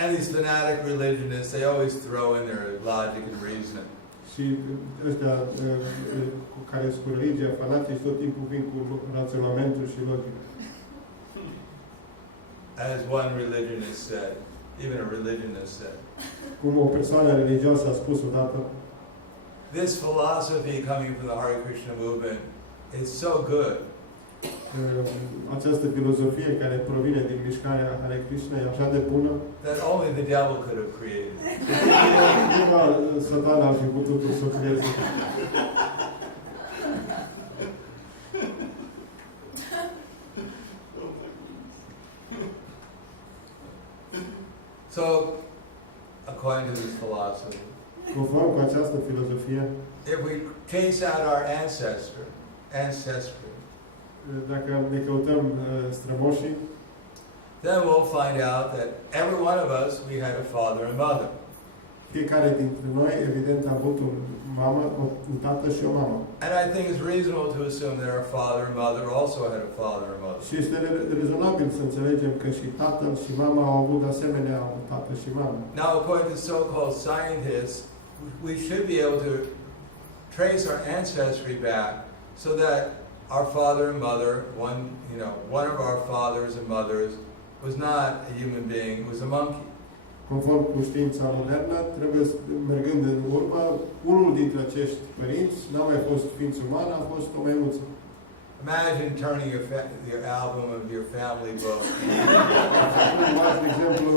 And these fanatic religionists, they always throw in their logic and reasoning. Și ăștia cu care sunt cu religia, fanatici, tot timpul vin cu raționamentul și logica. As one religionist said, even a religion has said. Cum o persoană religioasă a spus odată, This philosophy coming from the Hare Krishna movement is so good. Această filozofie care provine din mișcarea Hare Krishna e așa de bună, That only the devil could have created. numai Satan ar fi putut să o creeze. So, according to this philosophy, Conform cu această filozofie, if we trace out our ancestry, dacă ne căutăm strămoșii, then we'll find out that every one of us, we had a father and mother. fiecare dintre noi, evident, a avut un tată și o mamă. And I think it's reasonable to assume that our father and mother also had a father and mother. Și este rezonabil să înțelegem că și tatăl și mama au avut de asemenea un tată și mamă. Now, according to so-called scientists, we should be able to trace our ancestry back so that our father and mother, one of our fathers and mothers was not a human being, was a monkey. Conform cu știința modernă, trebuie, mergând în urmă, unul dintre acești părinți n-a mai fost ființ uman, a fost o maimuță. Imagine turning your album of your family book. De exemplu,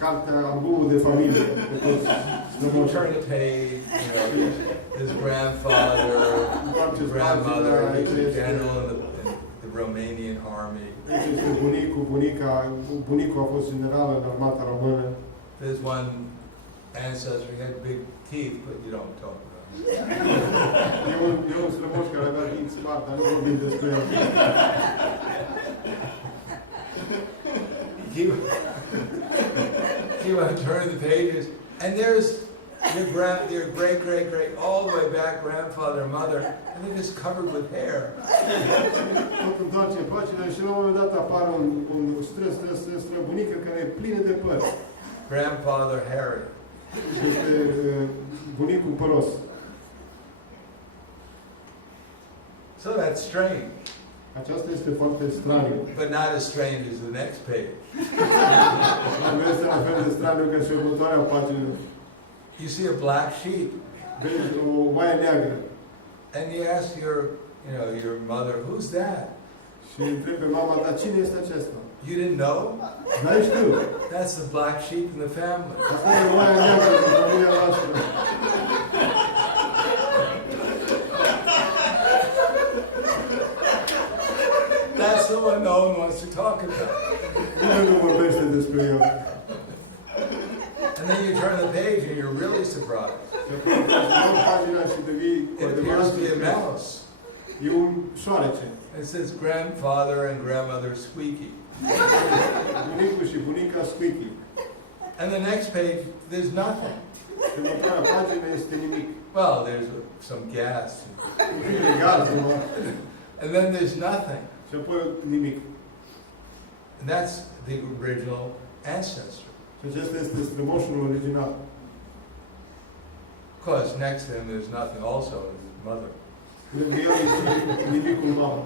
cartea, albumul de familie. You turn the page, his grandfather, his grandmother, he was a general in the Romanian army. Este bunicul, bunicul a fost general în armata română. There's one ancestor, he had big teeth, but you don't talk about it. E un strămoș care avea dinți mari, dar nu vorbim despre el. Keep on turning the pages, and there's your great, all the way back grandfather and mother, and they're just covered with hair. Tot întoarce pagina și la un moment dat apare un străbunică care e plină de păr. Grandfather Harry. Este bunicul păros. So that's strange. Aceasta este foarte straniu. But not as strange as the next page. Nu este la fel de straniu ca și următoarea pagină. You see a black sheep. Vezi o oaie neagră. And you ask your mother, who's that? Și întrebi pe mama, dar cine este acesta? You didn't know? N-ai știut. That's the black sheep in the family. Asta e oaia neagră din familia noastră. That's the one no one wants to talk about. Nimeni nu vorbește despre el. And then you turn the page and you're really surprised. It appears to be a mouse. E un șoarece. It says grandfather and grandmother squeaky. Bunicul și bunica squeaky. And the next page, there's nothing. Următoarea pagină este nimic. Well, there's some gas. And then there's nothing. Și apoi nimic. And that's the original ancestor. Și acesta este strămoșul original. Of course, next to him there's nothing also, his mother. Lângă el este nimicul mamă.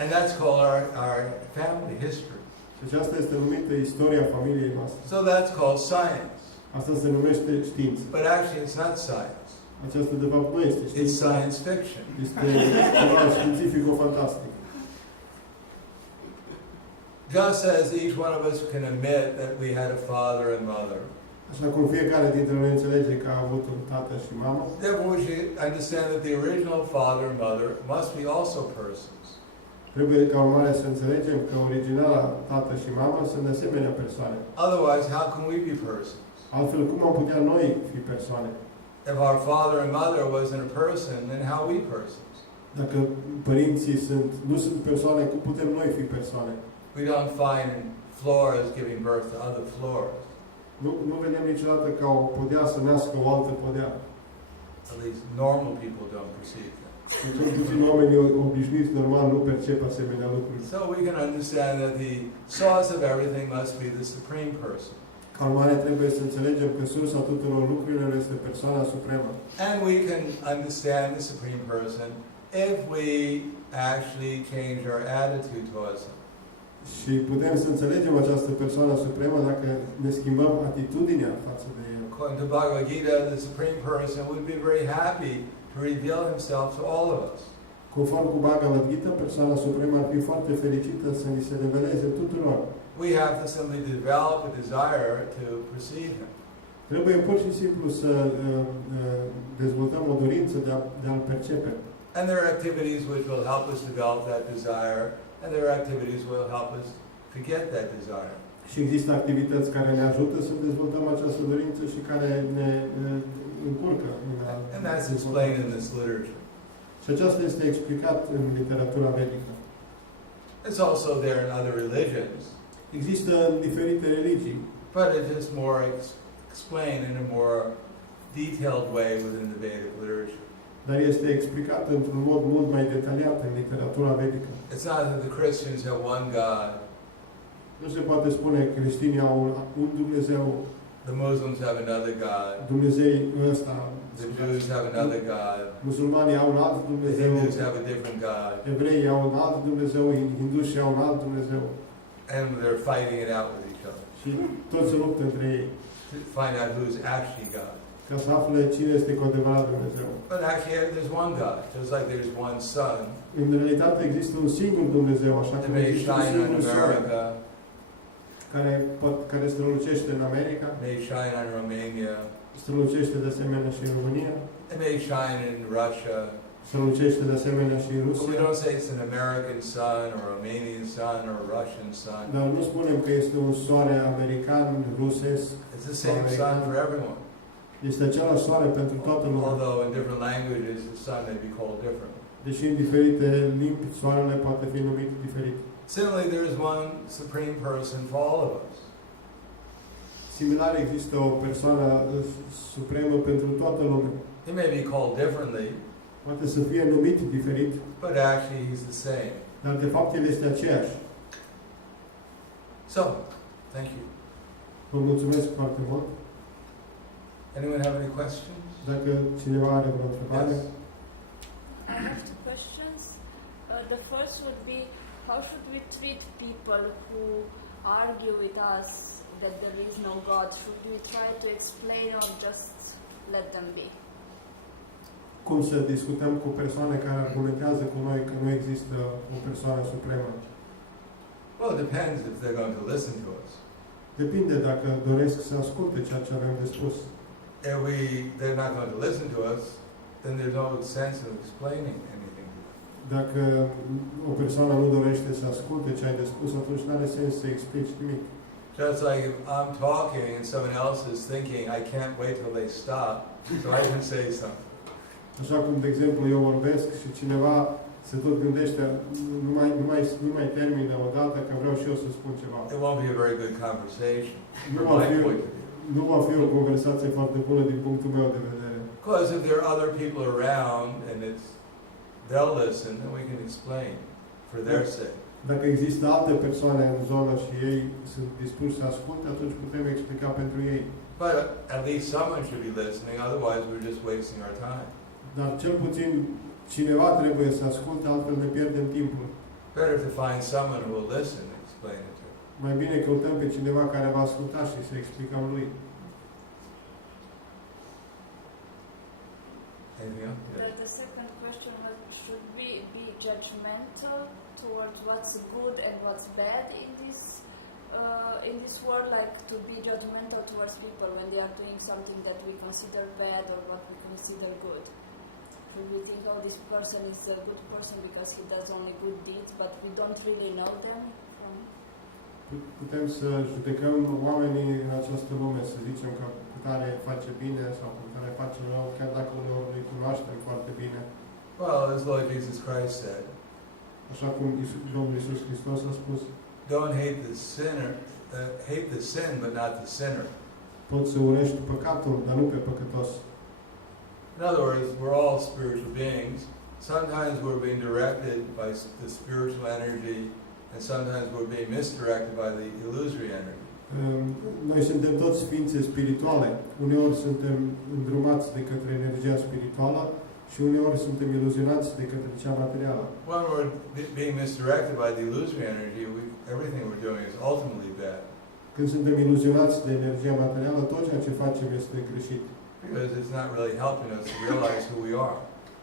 And that's called our family history. Și aceasta este numită istoria familiei noastre. So that's called science. Asta se numește știință. But actually it's not science. Aceasta de fapt nu este It's știință. science fiction. Este ceva științifico-fantastic. Just as each one of us can admit that we had a father and mother, Așa cum fiecare dintre noi înțelege că a avut un tată și mamă, therefore we should understand that the original father and mother must be also persons. trebuie ca urmare să înțelegem că originala tată și mamă sunt de asemenea persoane. Otherwise, how can we be persons? Altfel, cum am putea noi fi persoane? If our father and mother wasn't a person, then how are we persons? Dacă părinții nu sunt persoane, cum putem noi fi persoane? We don't find floras giving birth to other floras. Nu vedem niciodată ca o podea să nască o altă podea. At least normal people don't perceive that. Cel puțin oamenii obișnuiți normal nu percep asemenea lucruri. So we can understand that the source of everything must be the supreme person. Ca urmare trebuie să înțelegem că sursa tuturor lucrurilor este persoana supremă. And we can understand the supreme person if we actually change our attitude towards him. Și putem să înțelegem această persoană supremă dacă ne schimbăm atitudinea față de el. According to Bhagavad Gita, the Supreme Person would be very happy to reveal himself to all of us. Conform cu Bhagavad Gita, persoana supremă ar fi foarte fericită să ni se reveleze tuturor. We have to simply develop a desire to perceive him. Trebuie pur și simplu să dezvoltăm o dorință de a-l percepe. And there are activities which will help us develop that desire, and there are activities which will help us to get that desire. Și există activități care ne ajută să dezvoltăm această dorință și care ne încurcă în a And that's explained in this literature. Și aceasta este explicat în literatura vedică. It's also there in other religions, Există în diferite religii, but it is more explained in a more detailed way within the Vedic literature. dar este explicat într-un mod mult mai detaliat în literatura vedică. It's not that the Christians have one God, Nu se poate spune că creștinii au un Dumnezeu, the Muslims have another God, Dumnezei ăsta, the Jews have another God, musulmanii au un alt the Dumnezeu, Hindus have a different God, evreii au un alt Dumnezeu, hindușii au un alt Dumnezeu and they're fighting it out with each other și toți se luptă între ei to find out who's actually God. ca să afle cine este cu adevărat Dumnezeu. But actually, there's one God, just like there's one sun. În realitate există un singur Dumnezeu, așa It cum may există un shine in singur soare America, care strălucește în America, may shine in Romania, strălucește de asemenea și în România, it may shine in Russia. strălucește de asemenea și în But we Rusia. don't say it's an American sun or Romanian sun or Russian sun. Dar nu spunem că este un soare american, rusesc, It's the same sun for everyone. este același soare pentru toată lumea. Although in different languages the sun may be called different. Deși în diferite limbi soarele poate fi numit diferit. Similarly, there is one supreme person for all of us. Similar există o persoană supremă pentru toată lumea. He may be called differently, Poate să fie numit diferit, but actually he's the same. dar de fapt el este aceeași. So, thank you. Vă mulțumesc foarte mult. Anyone have any questions? Dacă cineva are vreo întrebare. Yes. I have two questions. The first would be, how should we treat people who argue with us that there is no God? Should we try to explain or just let them be? Cum să discutăm cu persoane care argumentează cu noi că nu există o persoană supremă? Well, it depends if they're going to listen to us. Depinde dacă doresc să asculte ceea ce avem de spus. If they're not going to listen to us, then there's no sense in explaining anything to them. Dacă o persoană nu dorește să asculte ce ai de spus, atunci nu are sens să explici nimic. Just like if I'm talking and someone else is thinking, I can't wait till they stop so I can say something. Așa cum, de exemplu, eu vorbesc și cineva se tot gândește, nu mai termină odată că vreau și eu să spun ceva. It won't be a very good conversation Nu from va my fi, point of view. nu va fi o conversație foarte bună din punctul meu de vedere. Because if there are other people around and they'll listen, then we can explain for their sake. Dacă există alte persoane în zonă și ei sunt dispuși să asculte, atunci putem explica pentru ei. But at least someone should be listening, otherwise we're just wasting our time. Dar cel puțin cineva trebuie să asculte, altfel ne pierdem timpul. Better to find someone who will listen and explain it to them. Mai bine căutăm pe cineva care va asculta și să explicăm lui. Anything else? Yeah. The second question was, should we be judgmental towards what's good and what's bad in this world, like to be judgmental towards people when they are doing something that we consider bad or what we consider good? Should we think, oh, this person is a good person because he does only good deeds, but we don't really know them? Putem să judecăm oamenii în această lume, să zicem că cu tare face bine sau cu tare face rău, chiar dacă uneori nu-i cunoaștem foarte bine. Well, as Lord Jesus Christ said, Așa cum Domnul Iisus Hristos a spus, don't hate the sinner, hate the sin, but not the sinner. poți să urești păcatul, dar nu pe păcătos. In other words, we're all spiritual beings. Sometimes we're being directed by the spiritual energy, and sometimes we're being misdirected by the illusory energy. Noi suntem toți ființe spirituale. Uneori suntem îndrumați de către energia spirituală, Și uneori suntem iluzionați de către cea materială. When we're being misdirected by the illusory energy, everything we're doing is ultimately bad. Când suntem iluzionați de energia materială, tot ceea ce facem este greșit. Because it's not really helping us to realize who we are.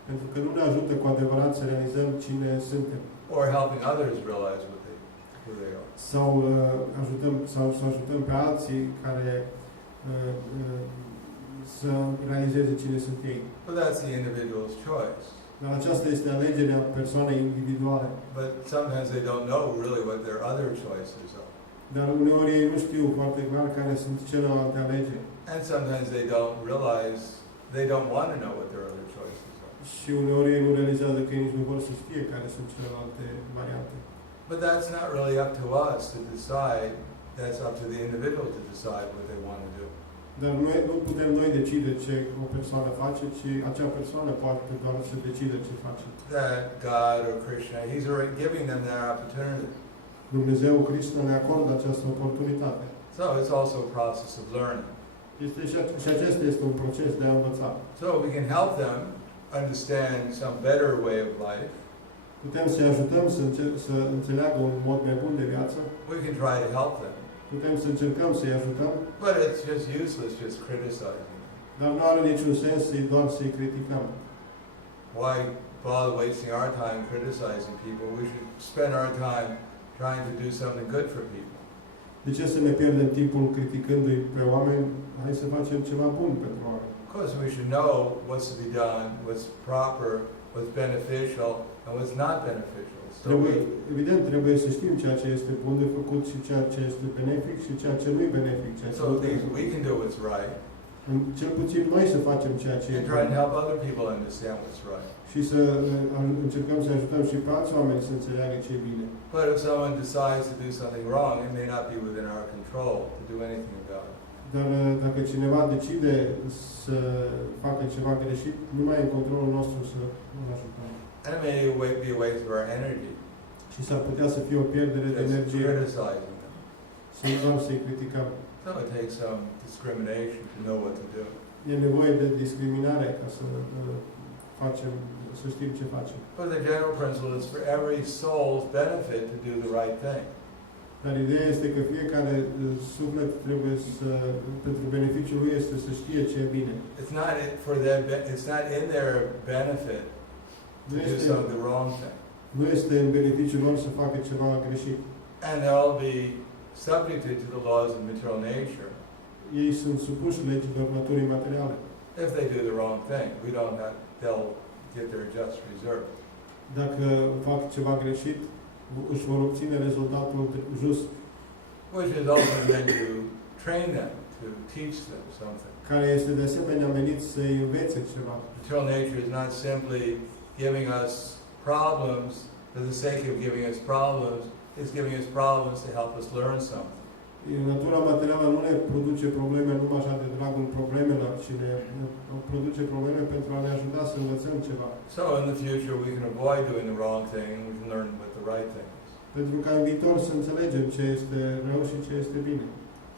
Pentru că nu ne ajută cu adevărat să realizăm cine suntem. Or helping others realize who they are. Sau să ajutăm pe alții care să realizeze cine sunt ei. But that's the individual's choice. Dar aceasta este alegerea persoanei individuale. But sometimes they don't know really what their other choices are. Dar uneori ei nu știu foarte clar care sunt celelalte alegeri. And sometimes they don't realize, they don't want to know what their other choices are. Și uneori ei nu realizează că ei nici nu vor să știe care sunt celelalte variante. But that's not really up to us to decide. That's up to the individual to decide what they want to do. Dar noi nu putem noi decide ce o persoană face, ci acea persoană poate doar să decide ce face. That God or Krishna, He's already giving them that opportunity. Dumnezeu, Krishna ne acordă această oportunitate. So it's also a process of learning. Și acesta este un proces de a învăța. So we can help them understand some better way of life. Putem să-i ajutăm să înțeleagă un mod mai bun de viață. We can try to help them. Putem să încercăm să-i ajutăm. But it's just useless just criticizing them. Dar nu are niciun sens doar să-i criticăm. Why bother wasting our time criticizing people? We should spend our time trying to do something good for people. De ce să ne pierdem timpul criticându-i pe oameni? Hai să facem ceva bun pentru oameni. Of course, we should know what's to be done, what's proper, what's beneficial, and what's not beneficial. So Evident, trebuie să știm ceea ce este bun de făcut și ceea ce este benefic și ceea ce nu e benefic. we can do what's right. Cel puțin noi să facem ceea ce e And try and help other people understand what's right. Și să încercăm să ajutăm și pe alți oameni să înțeleagă ce e bine. But if someone decides to do something wrong, it may not be within our control to do anything about it. Dar dacă cineva decide să facă ceva greșit, nu mai e în controlul nostru să îl ajutăm. And it may be a waste of our energy. Și s-ar putea să fie o pierdere de energie Criticizing them. să doar să-i criticăm. So it takes some discrimination to know what to do. E nevoie de discriminare ca să facem, să știm ce facem. But the general principle is for every soul's benefit to do the right thing. Dar ideea este că fiecare suflet trebuie să, pentru beneficiul lui este să știe ce e bine. It's not in their benefit to do something the wrong thing. Nu este în beneficiul lor să facă ceva greșit. And they'll be subjected to the laws of material nature. Ei sunt supuși legilor naturii materiale. If they do the wrong thing, they'll get their just reserve. Dacă fac ceva greșit, își vor obține rezultatul just. Which is ultimately meant to train them, to teach them something. Care este de asemenea menit să-i învețe ceva. Material nature is not simply giving us problems for the sake of giving us problems. It's giving us problems to help us learn something. Natura materială nu ne produce probleme numai așa de dragul problemelor, ci ne produce probleme pentru a ne ajuta să învățăm ceva. So in the future we can avoid doing the wrong thing and we can learn what the right thing is. Pentru ca în viitor să înțelegem ce este rău și ce este bine.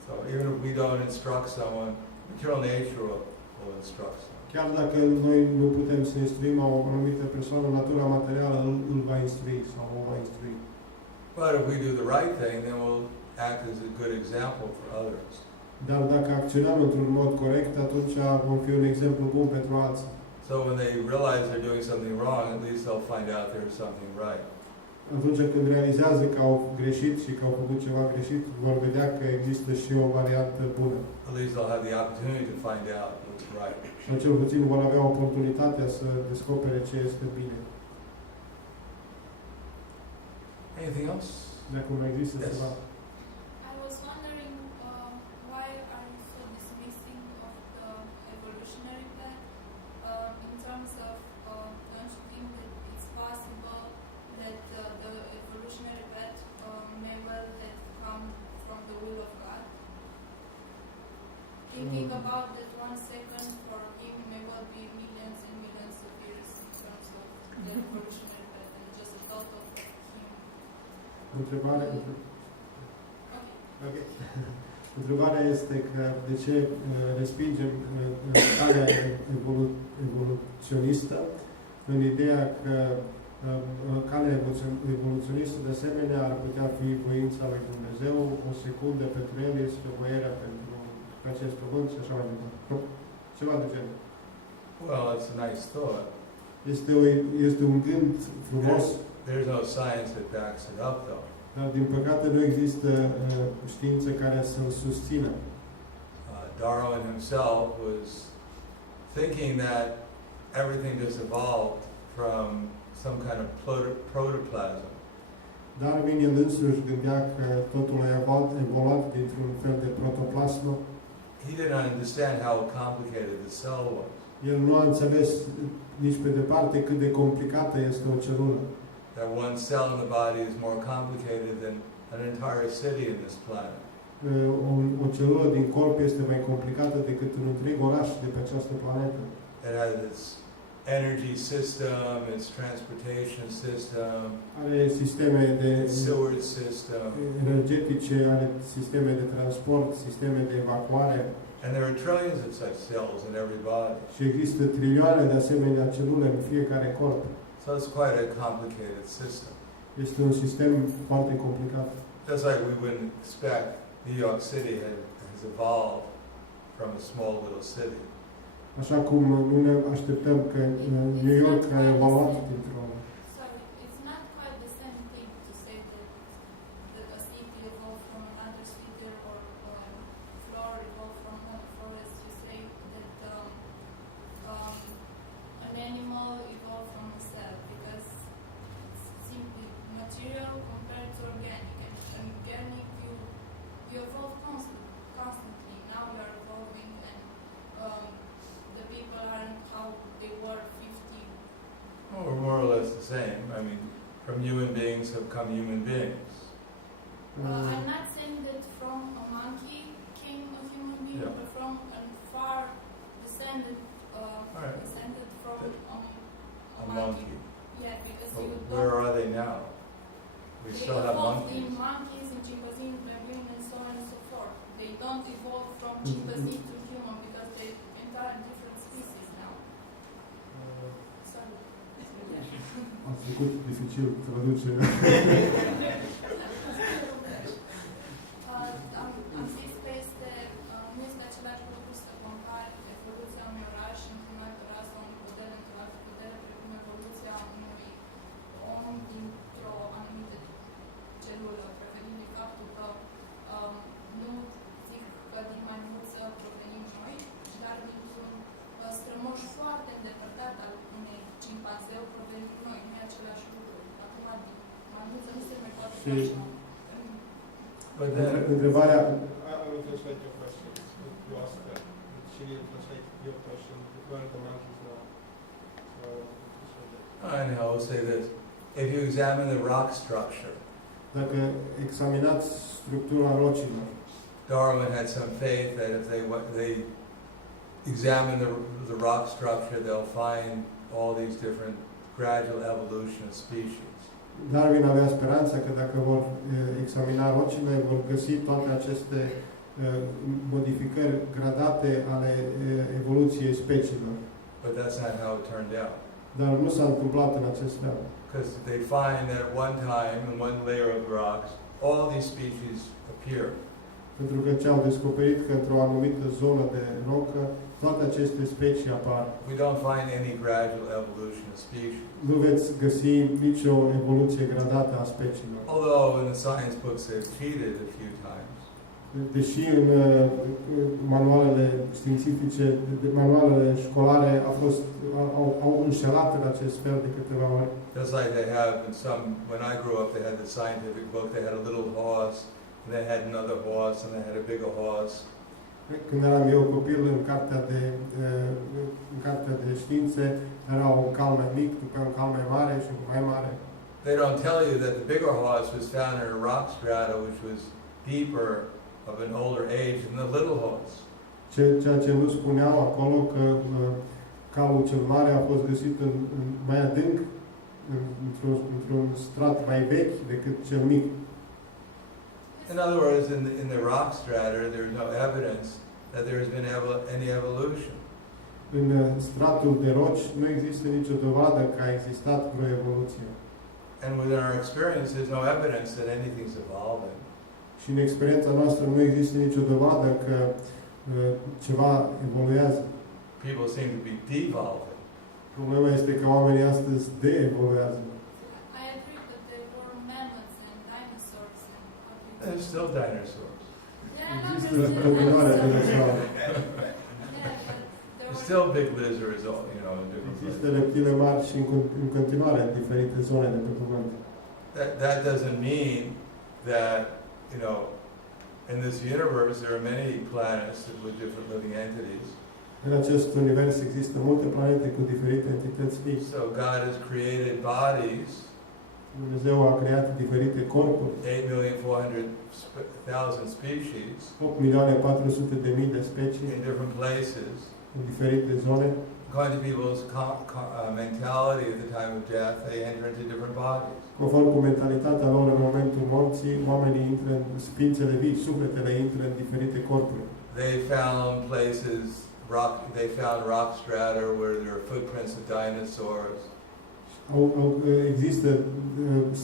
So even if we don't instruct someone, material nature will instruct someone. Chiar dacă noi nu putem să instruim o anumită persoană, natura materială îl va instrui sau o va instrui. But if we do the right thing, then we'll act as a good example for others. Dar dacă acționăm într-un mod corect, atunci vom fi un exemplu bun pentru alții. So when they realize they're doing something wrong, at least they'll find out there's something right. Atunci când realizează că au greșit și că au făcut ceva greșit, vor vedea că există și o variantă bună. At least they'll have the opportunity to find out what's right. Sau cel puțin vor avea oportunitatea să descopere ce este bine. Anything else? Dacă mai există ceva. I was wondering why are you so dismissing of the evolutionary path in terms of don't you think that it's possible that the evolutionary path may well have come from the will of God? Thinking about that 1 second for him may well be millions and millions of years in terms of the evolutionary path and just a thought of him. Întrebare? Okay. Okay. Întrebarea este că de ce respingem calea evoluționistă în ideea că calea evoluționistă de asemenea ar putea fi voința lui Dumnezeu, o secundă pentru El este voierea pentru acest pământ și așa mai departe. Ceva de genul. Well, it's a nice thought. Este un gând frumos. There's no science that backs it up, though. Dar din păcate nu există știință care să-l susțină. Darwin himself was thinking that everything just evolved from some kind of protoplasm. Darwin el însuși gândea că totul a evoluat dintr-un fel de protoplasmă. He didn't understand how complicated the cell was. El nu a înțeles nici pe departe cât de complicată este o celulă. That one cell in the body is more complicated than an entire city in this planet. O celulă din corp este mai complicată decât un întreg oraș de pe această planetă. It has its energy system, its transportation system, Are sisteme de sewage system, energetice, are sisteme de transport, sisteme de evacuare. and there are trillions of such cells in every body. Și există trilioane de asemenea celule în fiecare corp. So it's quite a complicated system. Este un sistem foarte complicat. Just like we wouldn't expect New York City has evolved from a small little city. Așa cum nu ne așteptăm că New York a evoluat dintr-o... So it's not quite the same thing to say that a city evolved from another city or floor evolved from another floor, as you say that an animal evolved from a cell, because it's simply material compared to organic. And organic you evolve constantly. Now you are evolving, and the people aren't how they were 50. Well, we're more or less the same. I mean, from human beings have come human beings. I'm not saying that from a monkey came a human being, Yeah. but from a far descended, Right. descended from A monkey. Yeah, because But you where don't. are they now? We They still have evolved in monkeys. monkeys, in chimpanzees, baboon, and so on and so forth. They don't evolve from chimpanzee to human because they entire different species now. So. Ați făcut dificil traducerea. Am zis că nu este același lucru să compari evoluția unui oraș într-un alt oraș sau un model într-o altă putere, precum evoluția unui om dintr-o anumită celulă, prevenind de faptul că nu zic că din maimuță provenim noi, dar dintr-un strămoș foarte îndepărtat al unei cimpanzeu provenim noi, nu e același lucru. Acum, din maimuță nu se mai poate face. But then, Întrebarea... I will translate your question. You asked that. She will translate your question. Where are the monkeys now? anyhow, I'll say this. If you examine the rock structure, Dacă examinați structura rocilor, Darwin had some faith that if they examine the rock structure, they'll find all these different gradual evolution of species. Darwin avea speranța că dacă vor examina rocile, vor găsi toate aceste modificări gradate ale evoluției speciilor. But that's not how it turned out. Dar nu s-a întâmplat în acest fel. Because they find that at one time, in one layer of rocks, all these species appear. Pentru că ce au descoperit că într-o anumită zonă de rocă, toate aceste specii apar. We don't find any gradual evolution of species. Nu veți găsi nicio evoluție gradată a speciilor. Although in the science books they've cheated a few times. Deși în manualele științifice, manualele școlare au înșelat în acest fel de câteva ori. Just like they have in some, when I grew up, they had the scientific book, they had a little horse, and they had another horse, and they had a bigger horse. Când eram eu copil, în cartea de științe, era un cal mai mic, după un cal mai mare și un mai mare. They don't tell you that the bigger horse was found in a rock strata which was deeper of an older age than the little horse. Ceea ce nu spuneau acolo că calul cel mare a fost găsit mai adânc, într-un strat mai vechi decât cel mic. In other words, in the rock strata, there's no evidence that there's been any evolution. În stratul de roci nu există nicio dovadă că a existat vreo evoluție. And within our experience, there's no evidence that anything's evolving. Și în experiența noastră nu există nicio dovadă că ceva evoluează. People seem to be devolving. Problema este că oamenii astăzi de-evoluează. I agree that there were mammoths and dinosaurs and There's still dinosaurs. yeah, Există no, în continuare there's dinosauri. There's still big lizards, you know, in different Există places. reptile mari și în continuare în diferite zone de pe pământ. That doesn't mean that, you know, in this universe there are many planets with different living entities. În acest univers există multe planete cu diferite entități vii. So God has created bodies, Dumnezeu a creat diferite corpuri, 8,400,000 species 8.400.000 de specii in different places. în diferite zone. According to people's mentality at the time of death, they enter into different bodies. Conform cu mentalitatea lor în momentul morții, oamenii intră în ființele vii, sufletele intră în diferite corpuri. They found places, they found rock strata where there are footprints of dinosaurs. Există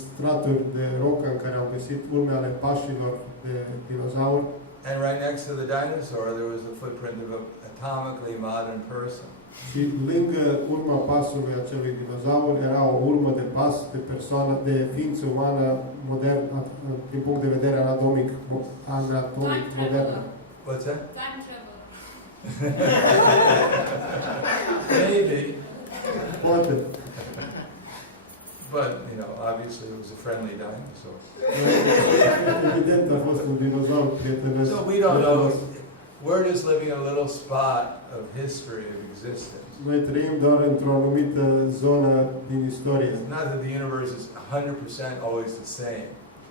straturi de rocă în care au găsit urme ale pașilor de dinozauri. And right next to the dinosaur, there was the footprint of an atomically modern person. Și lângă urma pasului acelui dinozaur era o urmă de pas de persoană, de ființă umană modernă, din punct de vedere anatomic modernă. What's that? time travel. Maybe, Poate. but you know, obviously it was a friendly dinosaur. Evident a fost un dinozaur prietenesc. So we don't know. We're just living in a little spot of history of existence. Noi trăim doar într-o anumită zonă din istorie. It's not that the universe is 100% always the same.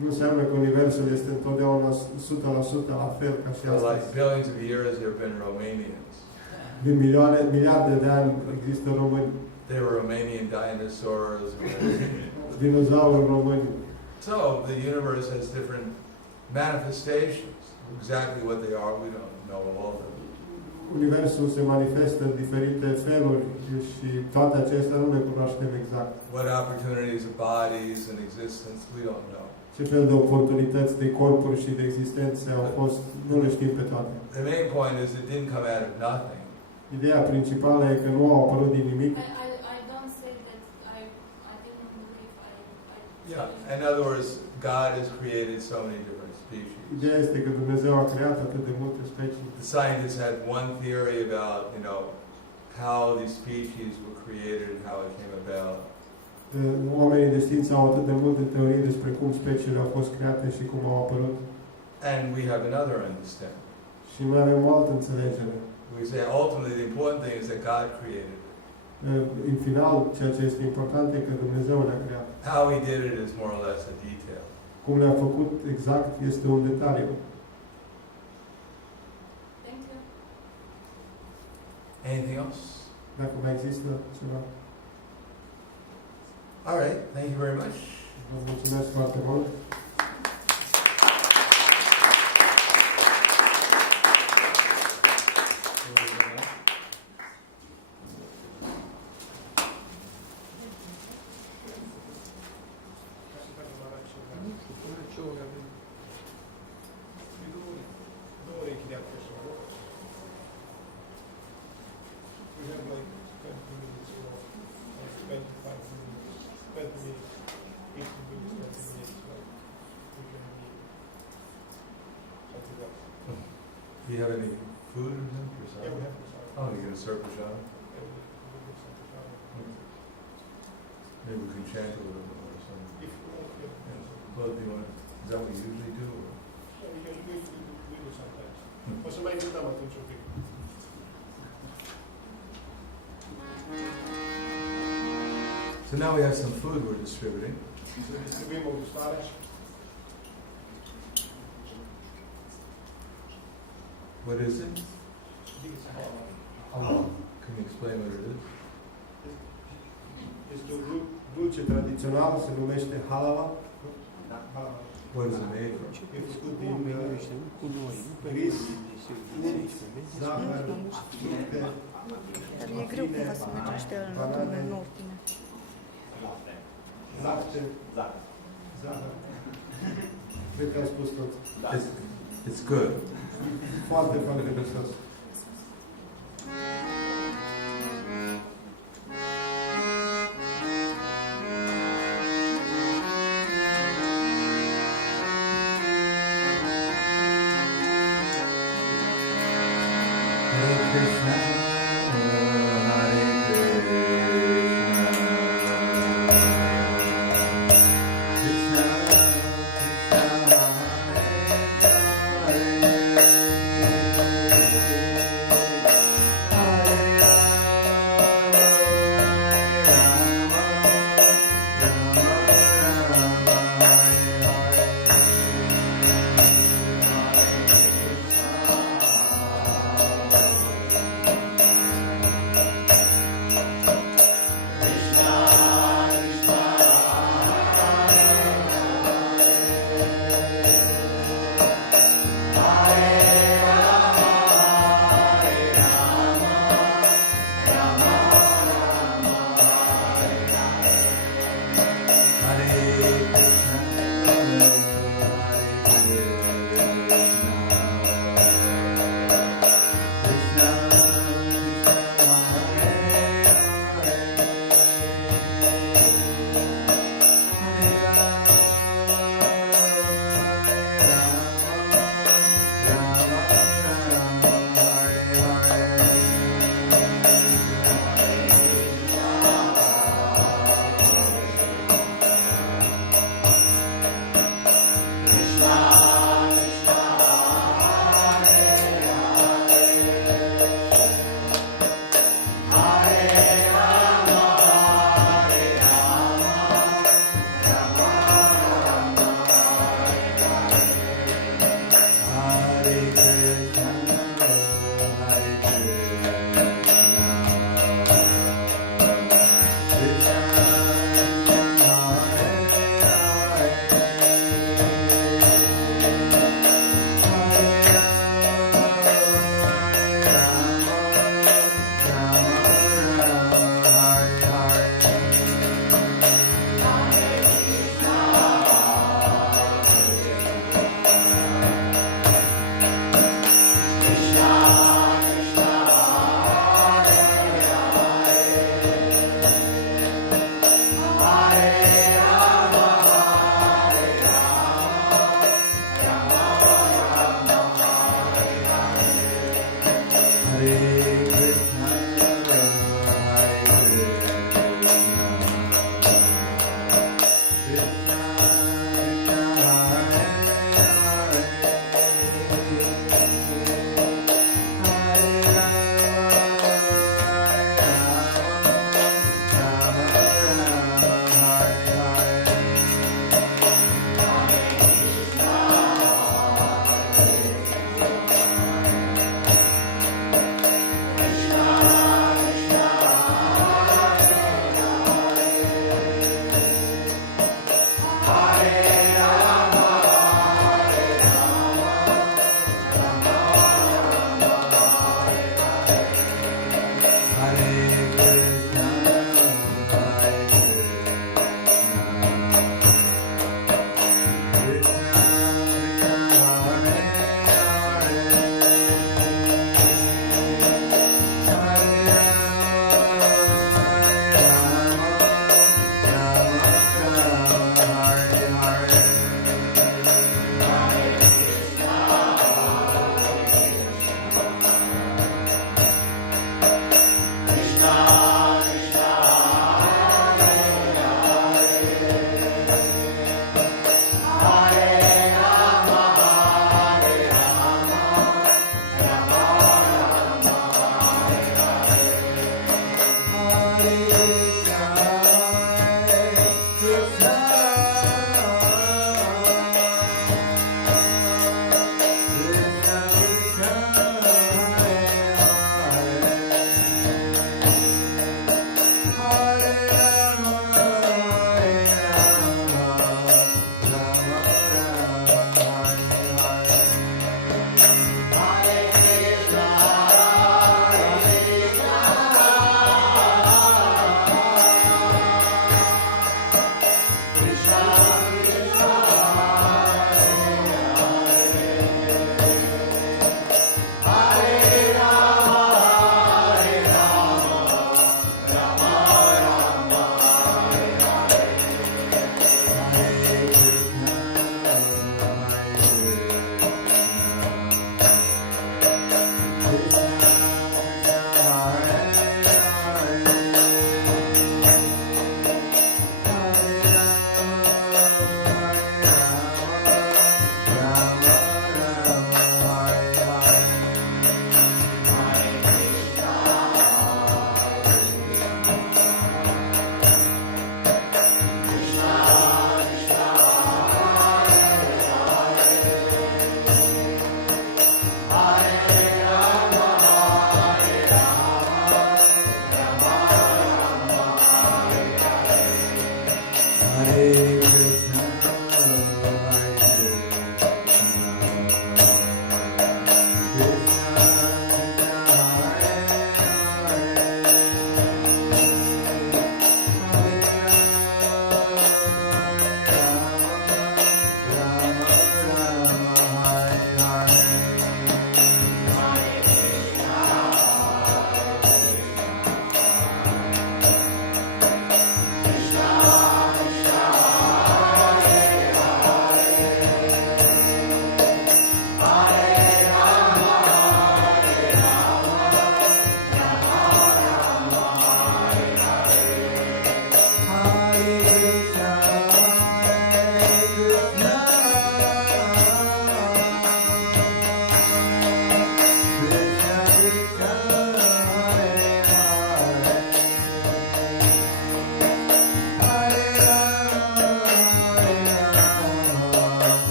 Nu înseamnă că universul este întotdeauna 100% la fel ca și For like astăzi. billions of years, there have been Romanians. Din miliarde de ani există români, There were Romanian dinosaurs. dinozauri români. So the universe has different manifestations. Exactly what they are, we don't know all of them. Universul se manifestă în diferite feluri și toate acestea nu le cunoaștem exact. What opportunities of bodies and existence, we don't know. Ce fel de oportunități de corpuri și de existențe au fost, nu le știm pe toate. The main point is it didn't come out of nothing. Ideea principală e că nu au apărut din nimic. I don't say that I didn't believe Yeah. In other words, God has created so many different species. Ideea este că Dumnezeu a creat atât de multe specii. The scientists had one theory about, you know, how these species were created and how it came about. Oamenii de știință au atât de multe teorii despre cum speciile au fost create și cum au apărut. And we have another understanding. Și noi avem o altă înțelegere. We say ultimately the important thing is that God created it. În final, ceea ce este important e că Dumnezeu le-a creat. How He did it is more or less a detail. Cum le-a făcut exact este un detaliu. Thank you. Anything else? Dacă mai există ceva. All right. Thank you very much. Vă mulțumesc foarte mult. Două urechi de acasă, mă rog. We have like 20 minutes, you know, like 25 minutes, 20 minutes, 18 minutes, 20 minutes, like we can be something else. Do you have any food or something? Yeah, we have to start. Oh, you're gonna serve Prashad? Yeah, we do something else. Maybe we can chant a little bit or something. If you want, yeah. Well, do you want? Is that what you usually do? Or? Yeah, we do sometimes. O să mai gândăm atunci un pic. So now we have some food we're distributing. Să distribuim o gustare. What is it? It's halal. Can you explain what it is? Este un dulce tradițional, se numește halava. Halal. What is it made from? E făcut din gris, unt, zahăr, fructe, Dar e greu cumva să mergi ăștia în ordine. lapte, zahăr. Cred că am spus tot. It's good. Foarte, foarte gustos. Krishna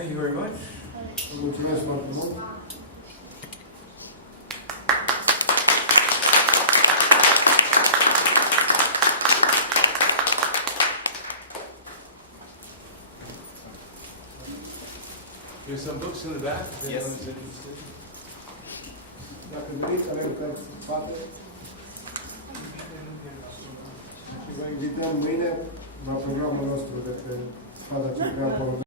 Thank you very much. Mulțumesc foarte mult. There's some books in the back. If Yes. anyone's interested. Dacă doriți, avem cărți în spate și vă invităm mâine la programul nostru de pe strada Ciprian Polonez.